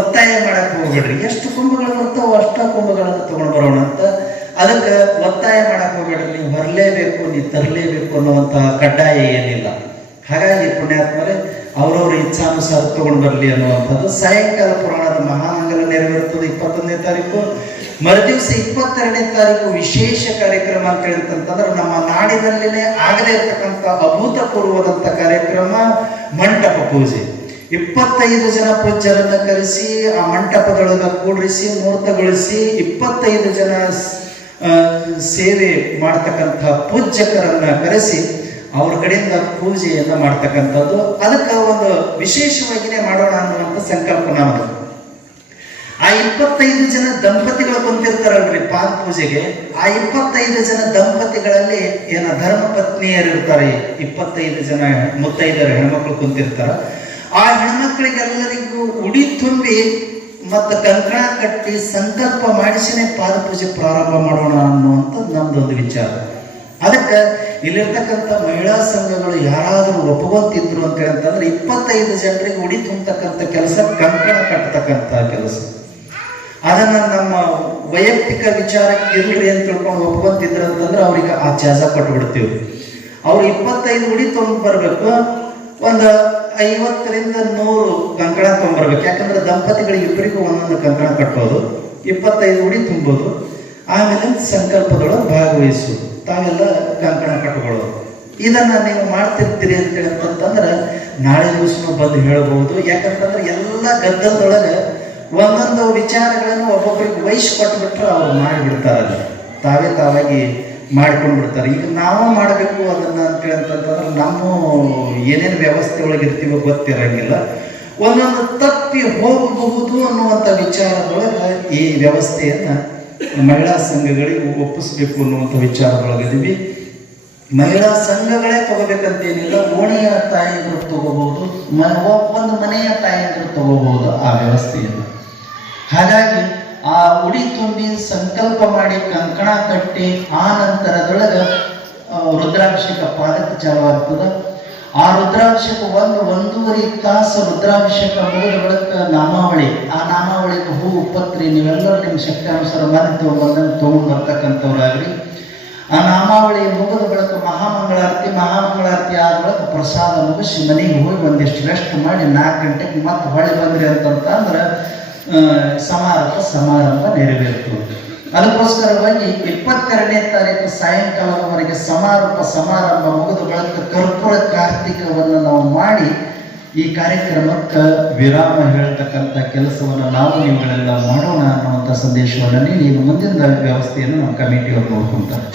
ಒತ್ತಾಯ ಮಾಡಕ್ಕೆ ಹೋಗ್ಬೇಡ್ರಿ. ಎಷ್ಟು ಕುಂಭಗಳು ಬರ್ತಾವೋ ಅಷ್ಟ ಕುಂಭಗಳನ್ನು ತಗೊಂಡು ಬರೋಣ ಅಂತ. ಅದಕ್ಕೆ ಒತ್ತಾಯ ಮಾಡಕ್ಕೆ ಹೋಗ್ಬೇಡ್ರಿ, ನೀವು ಬರಲೇಬೇಕು, ನೀವು ತರಲೇಬೇಕು ಅನ್ನುವಂತಹ ಕಡ್ಡಾಯ ಏನಿಲ್ಲ. ಹಾಗಾಗಿ ಪುಣ್ಯಾತ್ಮರೇ ಅವ್ರವ್ರ ಇಚ್ಛಾನುಸಾರ ತಗೊಂಡು ಬರಲಿ ಅನ್ನುವಂಥದ್ದು. ಸಾಯಂಕಾಲ ಪುರಾಣದ ಮಹಾಮಂಗಲ ನೆರವೇರುತ್ತದೆ 21ನೇ ತಾರೀಕು. ಮರುದಿವಸ 22ನೇ ತಾರೀಕು ವಿಶೇಷ ಕಾರ್ಯಕ್ರಮ ಅಂತ ಹೇಳ್ತಂತಂದ್ರೆ ನಮ್ಮ ನಾಡಿನಲ್ಲಿನೇ ಆಗದೇ ಇರತಕ್ಕಂಥ ಅಭೂತಪೂರ್ವದಂಥ ಕಾರ್ಯಕ್ರಮ ಮಂಟಪ ಪೂಜೆ. 25 ಜನ ಪೂಜ್ಯರನ್ನ ಕರೆಸಿ ಆ ಮಂಟಪದೊಳಗ ಕೂಡಿಸಿ ಮುಹೂರ್ತಗೊಳಿಸಿ 25 ಜನ ಸೇವೆ ಮಾಡ್ತಕ್ಕಂಥ ಪೂಜ್ಯಕರನ್ನ ಕರೆಸಿ ಅವ್ರ ಕಡೆಯಿಂದ ಪೂಜೆಯನ್ನ ಮಾಡ್ತಕ್ಕಂಥದ್ದು. ಅದಕ್ಕೆ ಒಂದು ವಿಶೇಷವಾಗಿನೇ ಮಾಡೋಣ ಅನ್ನುವಂಥ ಸಂಕಲ್ಪ ನಮ್ಮದು. ಆ 25 ಜನ ದಂಪತಿಗಳು ಕುಂತಿರ್ತಾರಲ್ರಿ ಪಾದ ಪೂಜೆಗೆ. ಆ 25 ಜನ ದಂಪತಿಗಳಲ್ಲಿ ಧರ್ಮ ಪತ್ನಿಯರು ಇರ್ತಾರೆ. 25 ಜನ ಮುತ್ತೈದರು ಹೆಣ್ಮಕ್ಳು ಕುಂತಿರ್ತಾರ. ಆ ಹೆಣ್ಮಕ್ಳಿಗೆಲ್ಲರಿಗೂ ಉಡಿ ತುಂಬಿ ಮತ್ತು ಕಂಕಣ ಕಟ್ಟಿ ಸಂಕಲ್ಪ ಮಾಡಿಸಿನೇ ಪಾದ ಪೂಜೆ ಪ್ರಾರಂಭ ಮಾಡೋಣ ಅನ್ನುವಂಥದ್ದು ನಮ್ದೊಂದು ವಿಚಾರ. ಅದಕ್ಕೆ ಇಲ್ಲಿರ್ತಕ್ಕಂಥ ಮಹಿಳಾ ಸಂಘಗಳು ಯಾರಾದರೂ ಒಪ್ಪುವಂತಿದ್ರು ಅಂತ ಅಂತಂದ್ರೆ 25 ಜನರಿಗೆ ಉಡಿ ತುಂಬತಕ್ಕಂಥ ಕೆಲಸ, ಕಂಕಣ ಕಟ್ಟತಕ್ಕಂಥ ಕೆಲಸ, ಅದನ್ನ ನಮ್ಮ ವೈಯಕ್ತಿಕ ವಿಚಾರಕ್ಕೆ ಇರ್ಲಿ ಅಂತ ತಿಳ್ಕೊಂಡು ಒಪ್ಕೊಂತಿದ್ರು ಅಂತಂದ್ರೆ ಅವ್ರಿಗೆ ಆ ಚಾಜ ಕೊಟ್ಬಿಡ್ತೀವಿ. ಅವ್ರು 25 ಉಡಿ ತೊಗೊಂಡು ಬರ್ಬೇಕು, ಒಂದು 50ರಿಂದ 100 ಕಂಕಣ ತೊಗೊಂಡ್ಬರ್ಬೇಕು. ಯಾಕಂದ್ರೆ ದಂಪತಿಗಳಿಗೆ ಇಬ್ಬರಿಗೂ ಒಂದೊಂದು ಕಂಕಣ ಕಟ್ಟೋದು, 25 ಉಡಿ ತುಂಬೋದು, ಆಮೇಲೆ ಸಂಕಲ್ಪದೊಳಗೆ ಭಾಗವಹಿಸೋದು, ತಾವೆಲ್ಲ ಕಂಕಣ ಕಟ್ಕೊಳ್ಳೋದು. ಇದನ್ನ ನೀವು ಮಾಡ್ತಿರ್ತೀರಿ ಅಂತೇಳಿ ಅಂತಂದ್ರೆ ನಾಳೆ ದಿವಸನೂ ಬಂದು ಹೇಳ್ಬಹುದು. ಯಾಕಂತಂದ್ರೆ ಎಲ್ಲ ಗದ್ದಲದೊಳಗೆ ಒಂದೊಂದು ವಿಚಾರಗಳನ್ನು ಒಬ್ಬೊಬ್ಬರಿಗೆ ವಹಿಸ್ಕೊಟ್ಬಿಟ್ರೆ ಅವ್ರು ಮಾಡಿಬಿಡ್ತಾರಲ್ಲ, ತಾವಾಗಿ ಮಾಡ್ಕೊಂಡು ಬಿಡ್ತಾರೆ. ಈಗ ನಾವು ಮಾಡಬೇಕು ಅದನ್ನ ಅಂತೇಳಿ ಅಂತಂದ್ರೆ ನಮ್ಮ ಏನೇನು ವ್ಯವಸ್ಥೆ ಒಳಗೆ ಇರ್ತೀವೋ ಗೊತ್ತಿರಂಗಿಲ್ಲ. ಒಂದೊಂದು ತಪ್ಪಿ ಹೋಗಬಹುದು ಅನ್ನುವಂಥ ವಿಚಾರದೊಳಗೆ ಈ ವ್ಯವಸ್ಥೆಯನ್ನ ಮಹಿಳಾ ಸಂಘಗಳಿಗೆ ಒಪ್ಪಿಸ್ಬೇಕು ಅನ್ನುವಂಥ ವಿಚಾರದೊಳಗಿದ್ದೀವಿ. ಮಹಿಳಾ ಸಂಘಗಳೇ ತಗೋಬೇಕಂತೇನಿಲ್ಲ, ಓಣಿಯ ತಾಯಿಗಳು ತಗೋಬಹುದು, ಒಂದು ಮನೆಯ ತಾಯಿಗಳು ತಗೋಬಹುದು ಆ ವ್ಯವಸ್ಥೆಯನ್ನು. ಹಾಗಾಗಿ ಆ ಉಡಿ ತುಂಬಿ ಸಂಕಲ್ಪ ಮಾಡಿ ಕಂಕಣ ಕಟ್ಟಿ ಆ ನಂತರದೊಳಗೆ ರುದ್ರಾಭಿಷೇಕ ಪಾದಕ್ಕೆ ಚಾಲುವಾಗ್ತದೆ. ಆ ರುದ್ರಾಭಿಷೇಕ 1-1.5 ತಾಸು ರುದ್ರಾಭಿಷೇಕ ಮುಗಿದ ಬಳಿಕ ನಾಮಾವಳಿ, ಆ ನಾಮಾವಳಿಗೆ ಹೂವು ಪತ್ರಿ ನೀವೆಲ್ಲರೂ ನಿಮ್ಮ ಶಕ್ತಾನುಸಾರ ಮನೆ ತಗೊಂಡು ಬರ್ತಕ್ಕಂಥವ್ರಾಗ್ರಿ. ಆ ನಾಮಾವಳಿ ಮುಗಿದ ಬಳಿಕ ಮಹಾಮಂಗಳಾರತಿ ಆದ ಬಳಿಕ ಪ್ರಸಾದ ಮುಗಿಸಿ ಮನೆಗೆ ಹೋಗಿ ಒಂದಿಷ್ಟು ರೆಸ್ಟ್ ಮಾಡಿ 4 ಗಂಟೆಗೆ ಮತ್ತೆ ಹೊಳೆ ಬಂದ್ರಿ ಅಂತಂದ್ರೆ ಸಮಾರಂಭ ನೆರವೇರ್ತದೆ. ಅದಕ್ಕೋಸ್ಕರವಾಗಿ 22ನೇ ತಾರೀಕು ಸಾಯಂಕಾಲದವರೆಗೆ ಸಮಾರಂಭ ಮುಗಿದ ಬಳಿಕ ಕರ್ಪೂರ ಕಾರ್ತಿಕವನ್ನು ನಾವು ಮಾಡಿ ಈ ಕಾರ್ಯಕ್ರಮಕ್ಕೆ ವಿರಾಮ ಹೇಳ್ತಕ್ಕಂಥ ಕೆಲಸವನ್ನು ನಾವು ನೀವುಗಳೆಲ್ಲ ಮಾಡೋಣ ಅನ್ನುವಂಥ ಸಂದೇಶವನ್ನು ನೀಡಿ ಮುಂದಿನ ವ್ಯವಸ್ಥೆಯನ್ನು ನಮ್ಮ ಕಮಿಟಿಯವರು ನೋಡ್ಕೊಂತಾರೆ.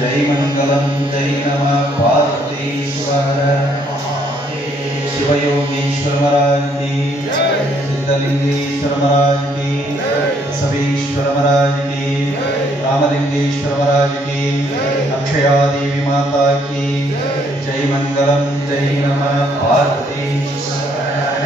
जय मंगलम जय नमः पार्वतीश्वर शिवयोगीश्वर महाराज की सिद्धलिंगेश्वर महाराज की सबेश्वर महाराज की रामलिंगेश्वर महाराज की अक्षया देवी माता की जय मंगलम जय नमः पार्वतीश्वर